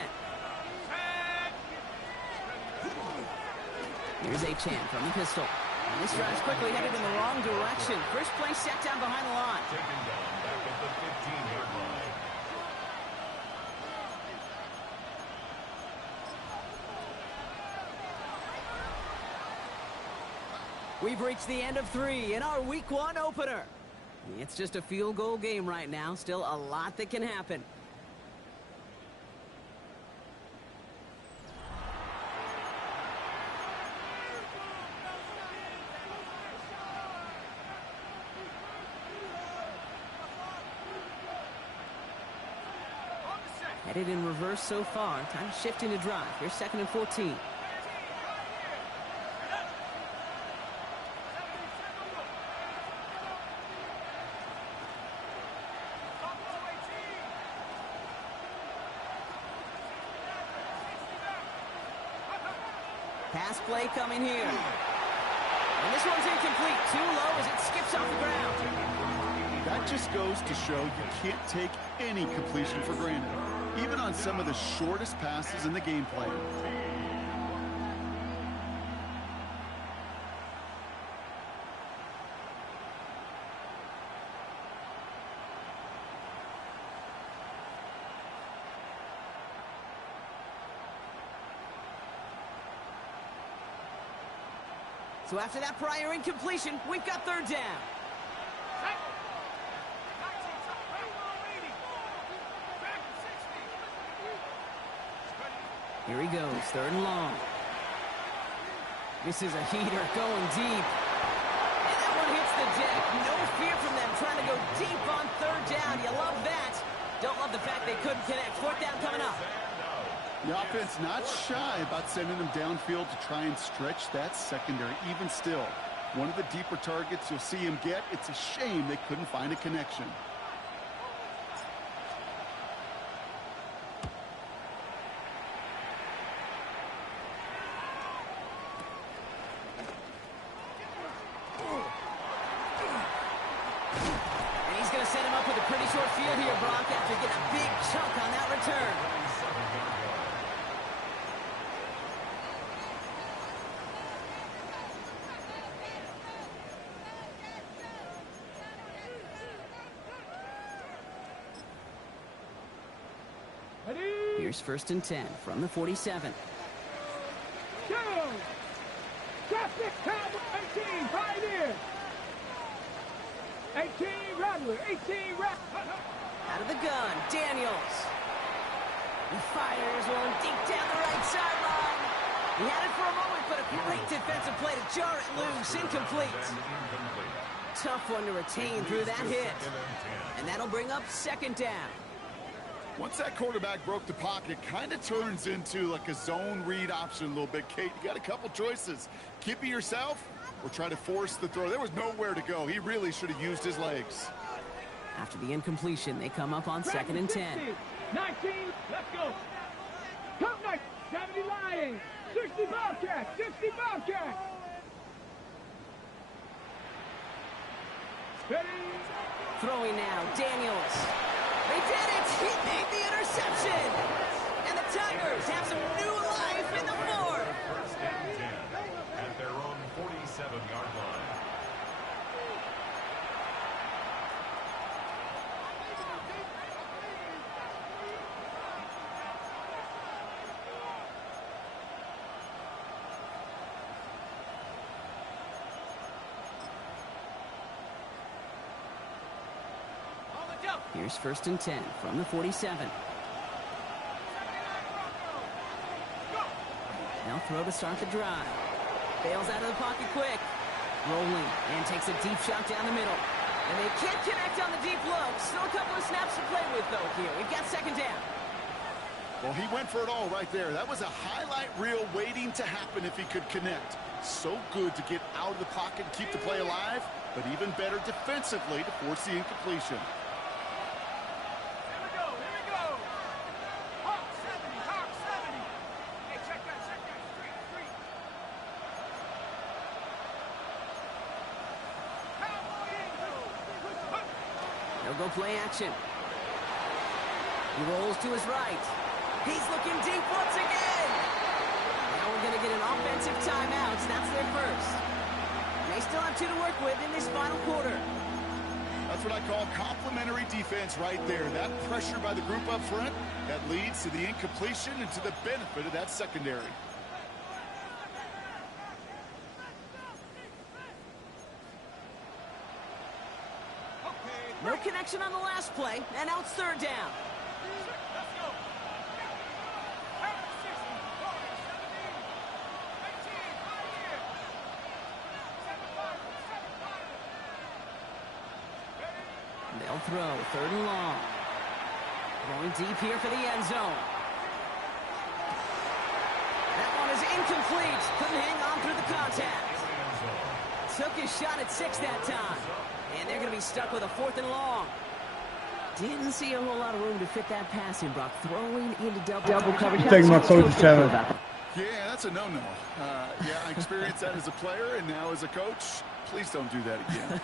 Here's Achane from the pistol. And this drive's quickly headed in the wrong direction. First play set down behind the line. Taken down back at the 15-yard line. We've reached the end of 3 in our Week 1 opener. It's just a field goal game right now. Still a lot that can happen. Headed in reverse so far. Time shifting to drive. Here's 2nd and 14. Pass play coming here. And this one's incomplete. Too low as it skips off the ground. That just goes to show you can't take any completion for granted, even on some of the shortest passes in the game plan. So after that prior incompletion, we've got 3rd down. Here he goes, 3rd and long. This is a heater going deep. And that one hits the deck. No fear from them trying to go deep on 3rd down. You love that. Don't love the fact they couldn't connect. 4th down coming up. The offense not shy about sending them downfield to try and stretch that secondary. Even still, one of the deeper targets you'll see him get. It's a shame they couldn't find a connection. And he's going to set him up with a pretty short field here, Brock, after getting a big chunk on that return. Here's 1st and 10 from the 47. Go! Traffic, Cowboy 18, Pioneer! 18, Rattler, 18, Rattler. Out of the gun, Daniels. He fires one deep down the right sideline. He had it for a moment, but a great defensive play to jar it loose. Incomplete. Tough one to retain through that hit. And that'll bring up 2nd down. Once that quarterback broke the pocket, it kind of turns into like a zone read option a little bit. Kate, you got a couple choices. Keep it yourself or try to force the throw. There was nowhere to go. He really should have used his legs. After the incompletion, they come up on 2nd and 10. 19, let's go. Top 9, 70 Lions, 60 Bobcats, 60 Bobcats. Ready? Throwing now, Daniels. They did it! He made the interception! And the Tigers have some new life in the fourth! First and 10 at their own 47-yard line. Here's 1st and 10 from the 47. They'll throw to start the drive. Bails out of the pocket quick. Rolling and takes a deep shot down the middle. And they can't connect on the deep look. Still a couple of snaps to play with, though, here. We've got 2nd down. Well, he went for it all right there. That was a highlight reel waiting to happen if he could connect. So good to get out of the pocket and keep the play alive, but even better defensively to force the incompletion. They'll go play action. He rolls to his right. He's looking deep once again. Now we're going to get an offensive timeout. That's their first. They still have 2 to work with in this final quarter. That's what I call complementary defense right there. That pressure by the group up front, that leads to the incompletion and to the benefit of that secondary. No connection on the last play, and now it's 3rd down. They'll throw 3rd and long. Going deep here for the end zone. That one is incomplete. Couldn't hang on through the contact. Took his shot at 6 that time. And they're going to be stuck with a 4th and long. Didn't see a whole lot of room to fit that pass in, Brock. Throwing into double coverage. Take my coach, Trevor. Yeah, that's a no-no. Yeah, I experienced that as a player and now as a coach. Please don't do that again.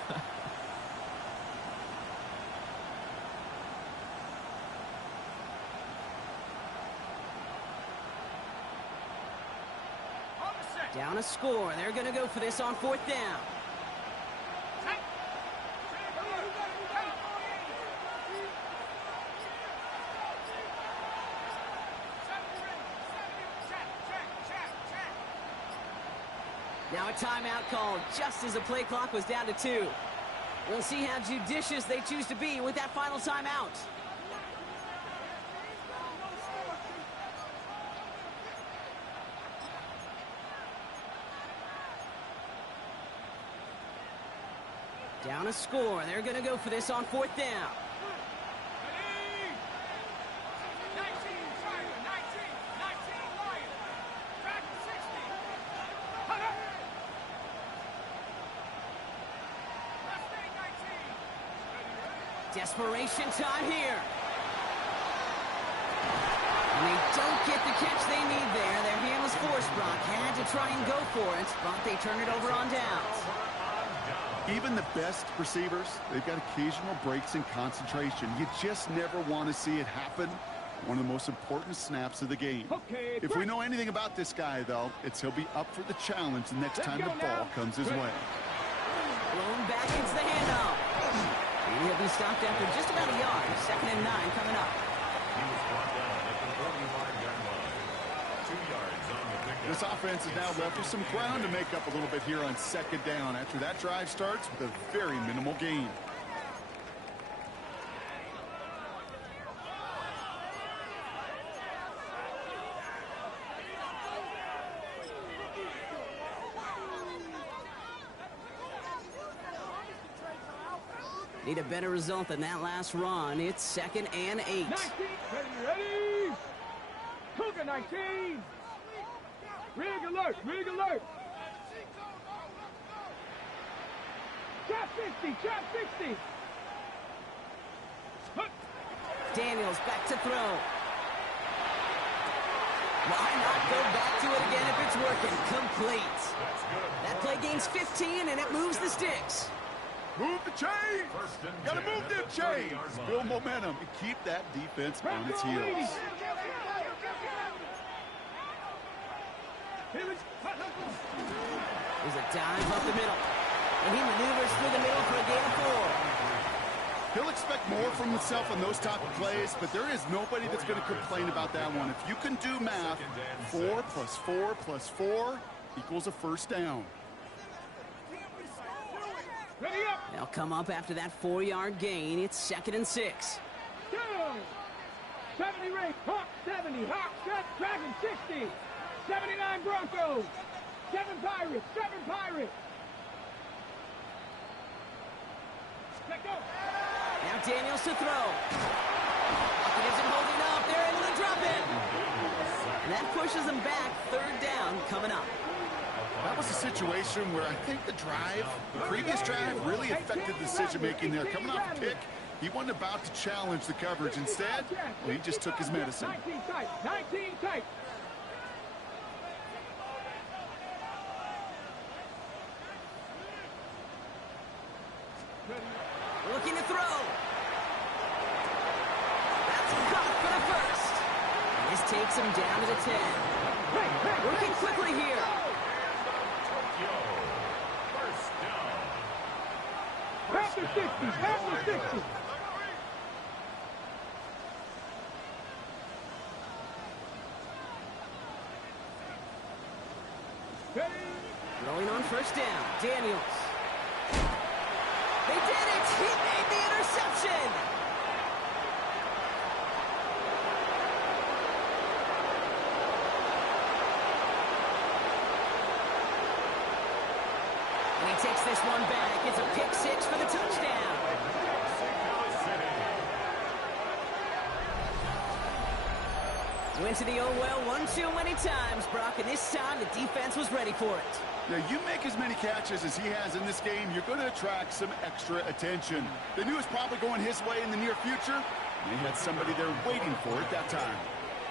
Down a score. They're going to go for this on 4th down. Now a timeout called just as the play clock was down to 2. We'll see how judicious they choose to be with that final timeout. Down a score. They're going to go for this on 4th down. Desperation time here. And they don't get the catch they need there. Their hand was forced, Brock. Had to try and go for it, but they turn it over on downs. Even the best receivers, they've got occasional breaks in concentration. You just never want to see it happen. One of the most important snaps of the game. Okay, if we know anything about this guy, though, it's he'll be up for the challenge the next time the ball comes his way. Blown back into the handoff. And he'll be stopped after just about a yard. 2nd and 9 coming up. He was brought down at the 45-yard line. 2 yards on the pickup. This offense is now left with some ground to make up a little bit here on 2nd down after that drive starts with a very minimal gain. Need a better result than that last run. It's 2nd and 8. 19, ready? Cougar 19. Rig alert, rig alert. Trap 60, trap 60. Daniels back to throw. Why not go back to it again if it's working? Complete. That play gains 15, and it moves the sticks. Move the chains. Got to move them chains. Build momentum and keep that defense on its heels. There's a dive up the middle. And he maneuvers through the middle for a gain of 4. He'll expect more from himself on those type of plays, but there is nobody that's going to complain about that one. If you can do math, 4 plus 4 plus 4 equals a first down. They'll come up after that 4-yard gain. It's 2nd and 6. 70 Ray, Hawk 70, Hawk Dragon 60, 79 Broncos, 7 Pirates, 7 Pirates. Let go. Now Daniels to throw. Bucket isn't holding up. They're able to drop it. And that pushes them back. 3rd down coming up. That was a situation where I think the previous drive really affected the decision-making there. Coming off a pick, he wasn't about to challenge the coverage. Instead, well, he just took his medicine. 19 tight, 19 tight. Looking to throw. That's caught for the first. This takes him down to the 10. Working quickly here. After 60, after 60. Throwing on 1st down. Daniels. They did it! He made the interception! And he takes this one back. It's a pick 6 for the touchdown. Went to the oh-well one too many times, Brock, and this time the defense was ready for it. Now, you make as many catches as he has in this game, you're going to attract some extra attention. They knew it was probably going his way in the near future. They had somebody there waiting for it that time.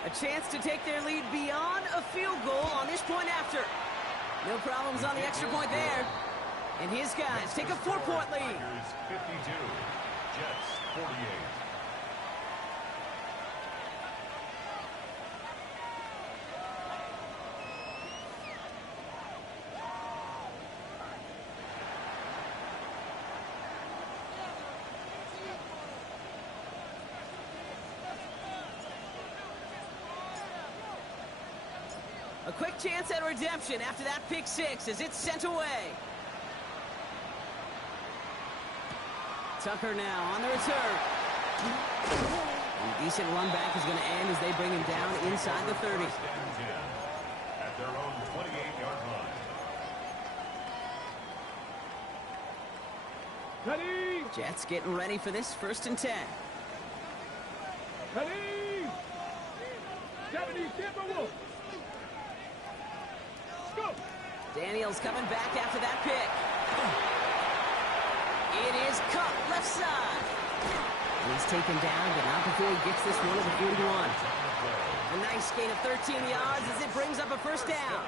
A chance to take their lead beyond a field goal on this point after. No problems on the extra point there. And his guys take a 4-point lead. 52, Jets 48. A quick chance at redemption after that pick 6 as it's sent away. Tucker now on the return. A decent run back is going to end as they bring him down inside the 30. At their own 28-yard line. Ready. Jets getting ready for this 1st and 10. Ready. 70 Timberwolves. Go. Daniels coming back after that pick. It is cut left side. And he's taken down, but not before he gets this one at the 41. A nice gain of 13 yards as it brings up a 1st down.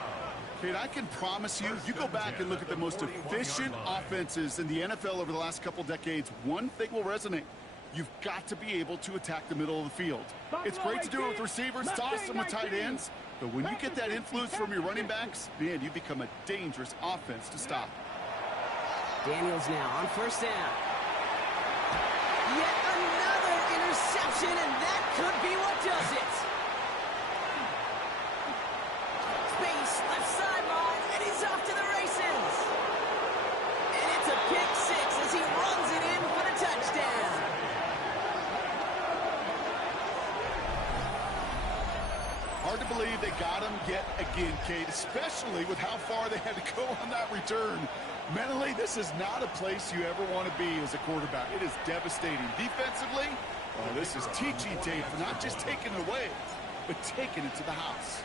Kate, I can promise you, you go back and look at the most efficient offenses in the NFL over the last couple decades, one thing will resonate. You've got to be able to attack the middle of the field. It's great to do it with receivers, toss them with tight ends, but when you get that influence from your running backs, man, you become a dangerous offense to stop. Daniels now on 1st down. Yet another interception, and that could be what does it. Space, left sideline, and he's off to the races. And it's a pick 6 as he runs it in for the touchdown. Hard to believe they got him yet again, Kate, especially with how far they had to go on that return. Mentally, this is not a place you ever want to be as a quarterback. It is devastating. Defensively, oh, this is teaching tape for not just taking it away, but taking it to the house.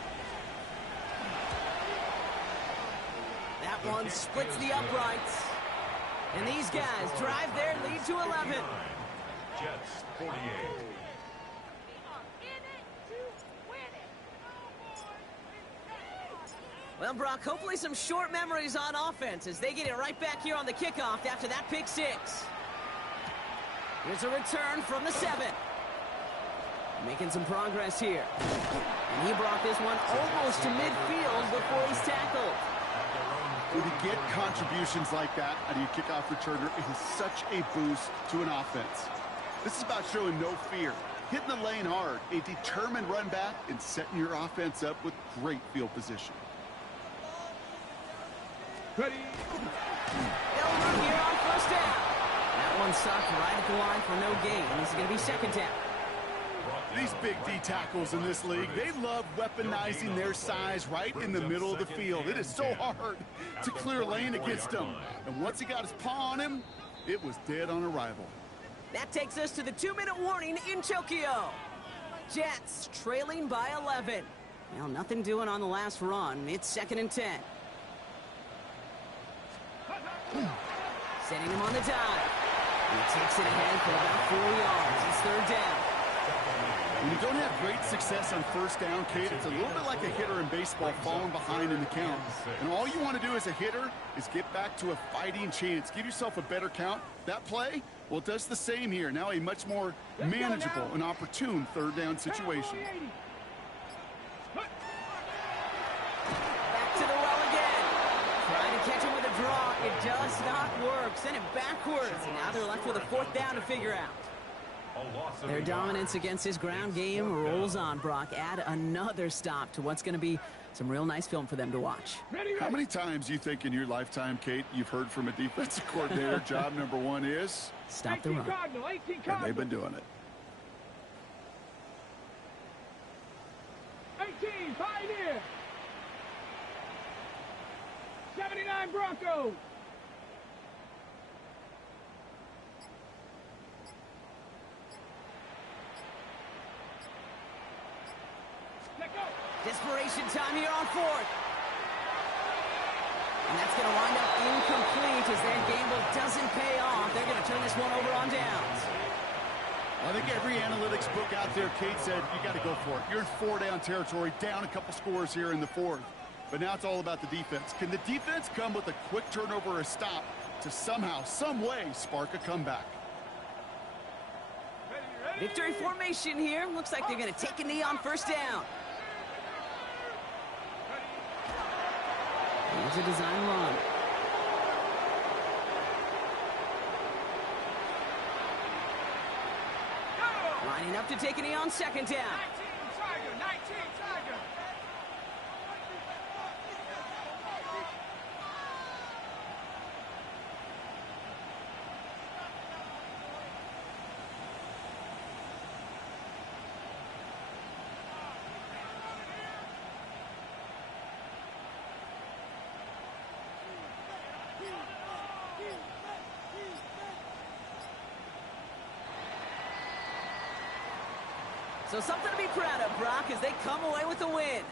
That one splits the uprights. And these guys drive their lead to 11. Jets 48. Well, Brock, hopefully some short memories on offense as they get it right back here on the kickoff after that pick six. Here's a return from the 7. Making some progress here. And he brought this one almost to midfield before he's tackled. When you get contributions like that out of your kickoff returner, it is such a boost to an offense. This is about showing no fear, hitting the lane hard, a determined run back, and setting your offense up with great field position. Ready. Elmer here on first down. That one sucked right at the line for no gain. This is going to be second down. These big D tackles in this league, they love weaponizing their size right in the middle of the field. It is so hard to clear lane against them. And once he got his paw on him, it was dead on arrival. That takes us to the 2-minute warning in Tokyo. Jets trailing by 11. Well, nothing doing on the last run. It's 2nd and 10. Setting him on the dive. He takes it ahead for about 4 yards. It's 3rd down. When you don't have great success on first down, Kate, it's a little bit like a hitter in baseball falling behind in the count. And all you want to do as a hitter is get back to a fighting chance. Give yourself a better count. That play, well, it does the same here. Now a much more manageable and opportune 3rd down situation. Back to the well again. Trying to catch him with a draw. It does not work. Send it backwards. And now they're left with a 4th down to figure out. Their dominance against his ground game rolls on, Brock. Add another stop to what's going to be some real nice film for them to watch. How many times do you think in your lifetime, Kate, you've heard from a defensive coordinator, job number 1 is? Stop the run. And they've been doing it. 18, Pioneer. 79 Broncos. Desperation time here on 4th. And that's going to wind up incomplete as their gamble doesn't pay off. They're going to turn this one over on downs. I think every analytics book out there, Kate, said you got to go for it. You're in 4-down territory, down a couple scores here in the 4th. But now it's all about the defense. Can the defense come with a quick turnover or a stop to somehow, some way, spark a comeback? Victory formation here. Looks like they're going to take a knee on first down. Here's a design run. Lining up to take a knee on second down. 19 Tiger, 19 Tiger. So something to be proud of, Brock, as they come away with the win.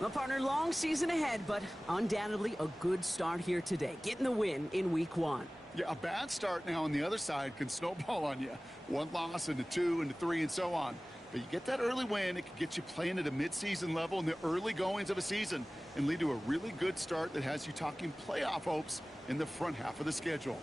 Well, partner, long season ahead, but undoubtedly a good start here today, getting the win in week 1. Yeah, a bad start now on the other side can snowball on you. 1 loss into 2 into 3 and so on. But you get that early win, it can get you playing at a midseason level in the early goings of a season and lead to a really good start that has you talking playoff hopes in the front half of the schedule.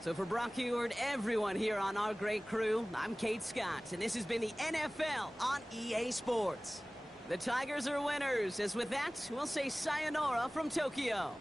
So for Brock Huard, everyone here on our great crew, I'm Kate Scott, and this has been the NFL on EA Sports. The Tigers are winners, as with that, we'll say sayonara from Tokyo.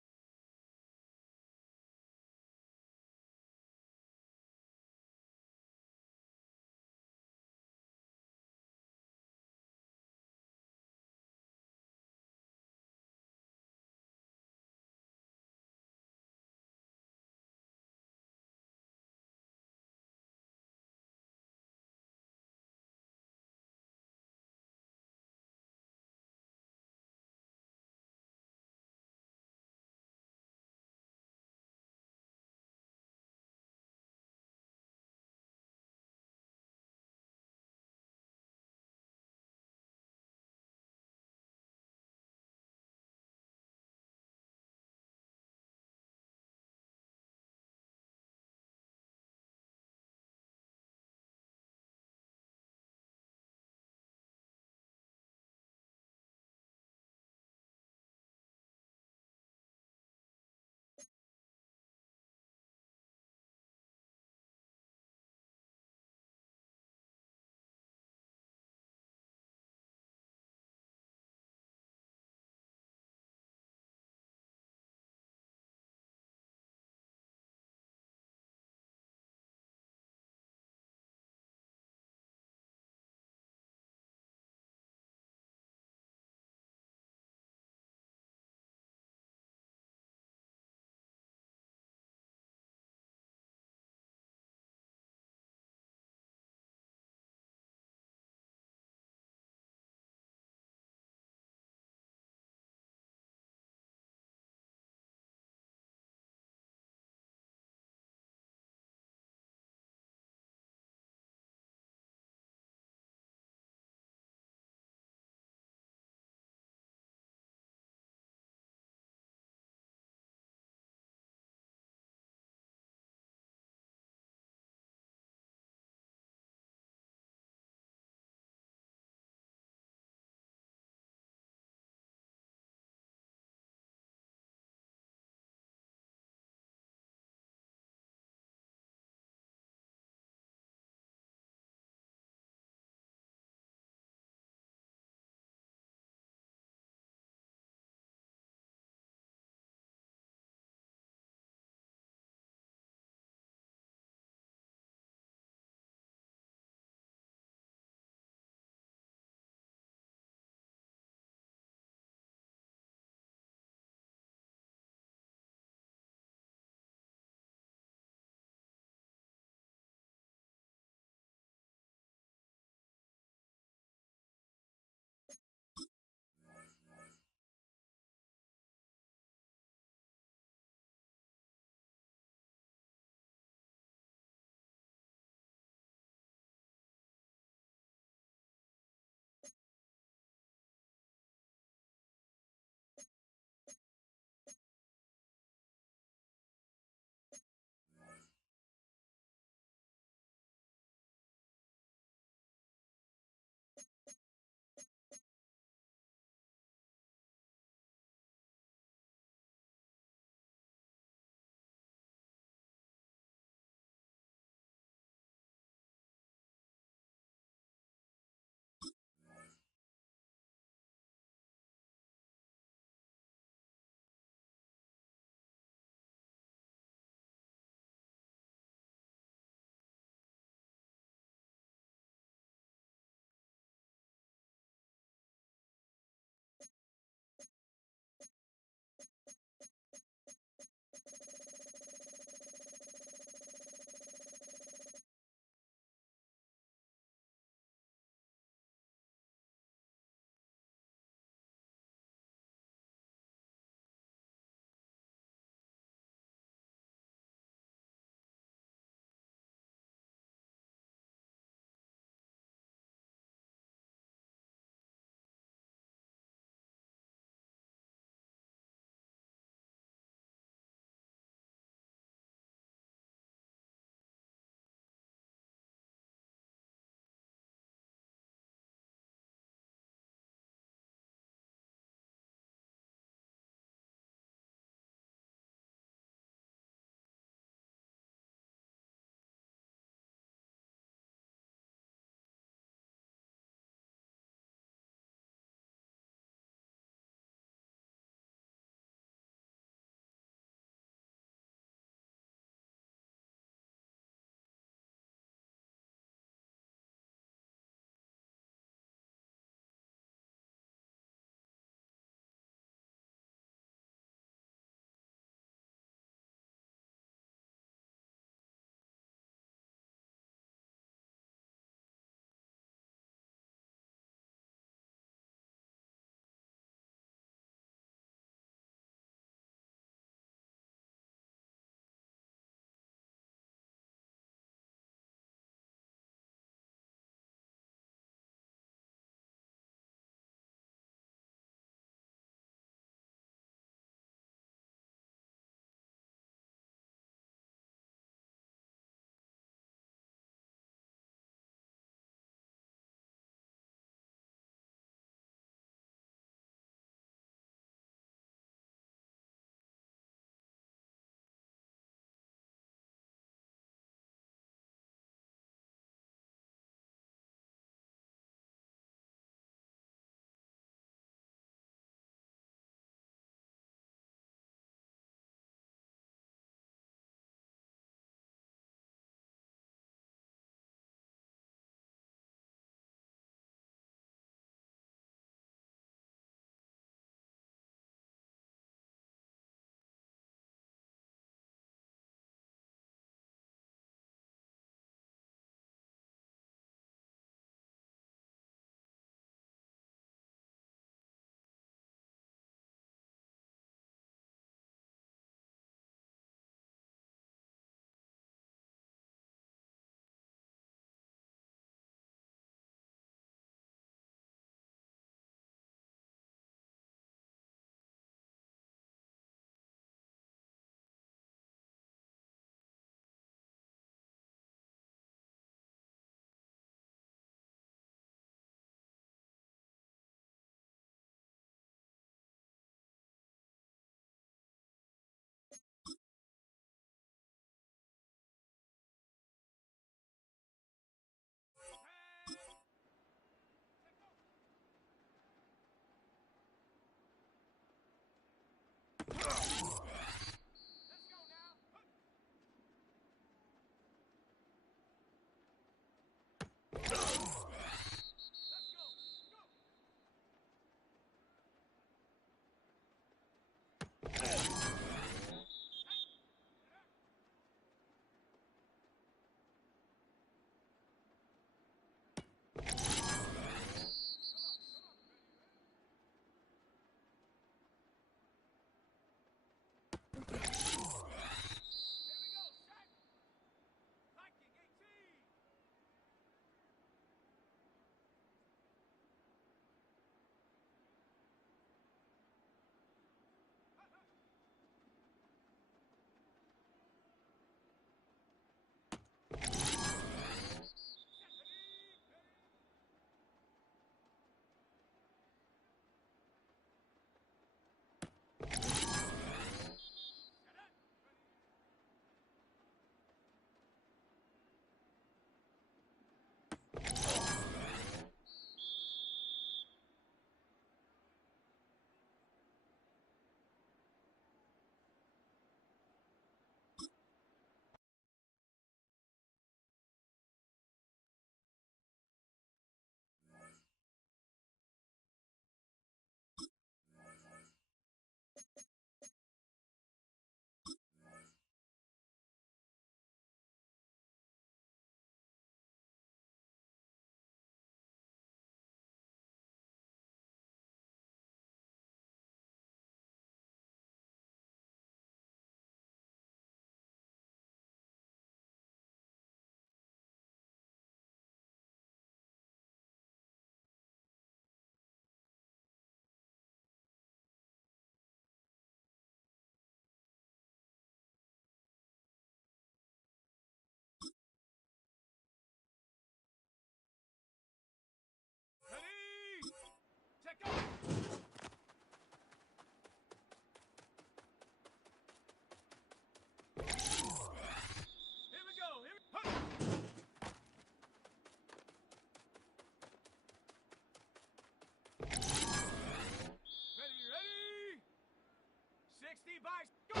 60 by... Go!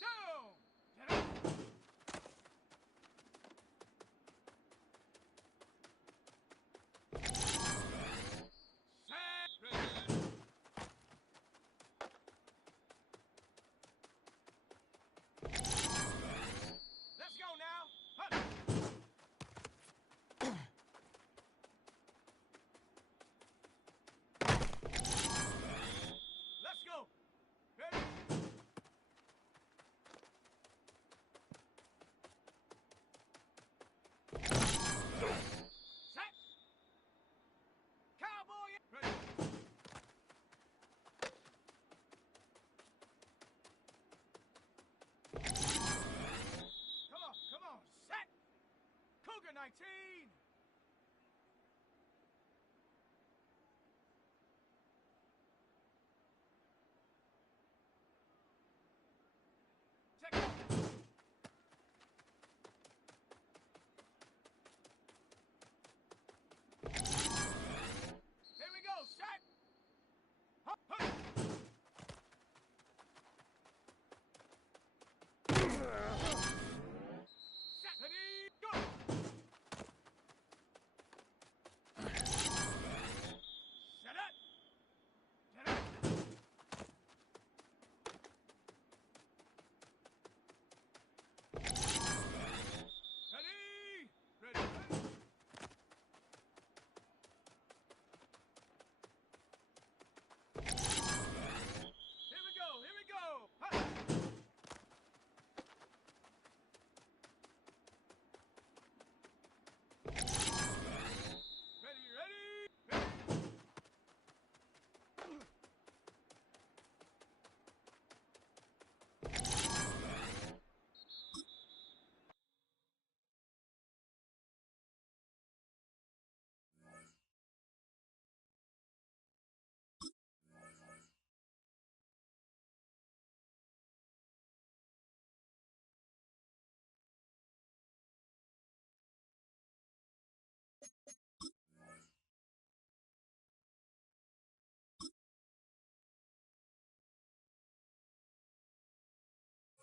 Down! Let's go now. Hup. Let's go. Ready? Set. Cowboy. Ready. Come on. Set. Cougar 19. Check it. Here we go. Set. Hup, hup. Set. Ready. Go. Set up. Set up. Ready. Ready. Here we go. Here we go. Hup. Ready, ready, ready.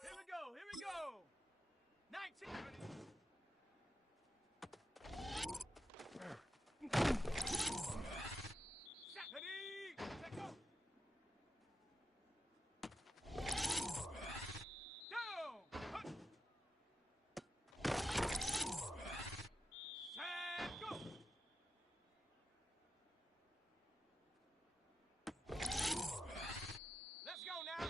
Here we go. 19. Set. Ready. Set. Go. Down. Hup. Set. Go. Let's go now.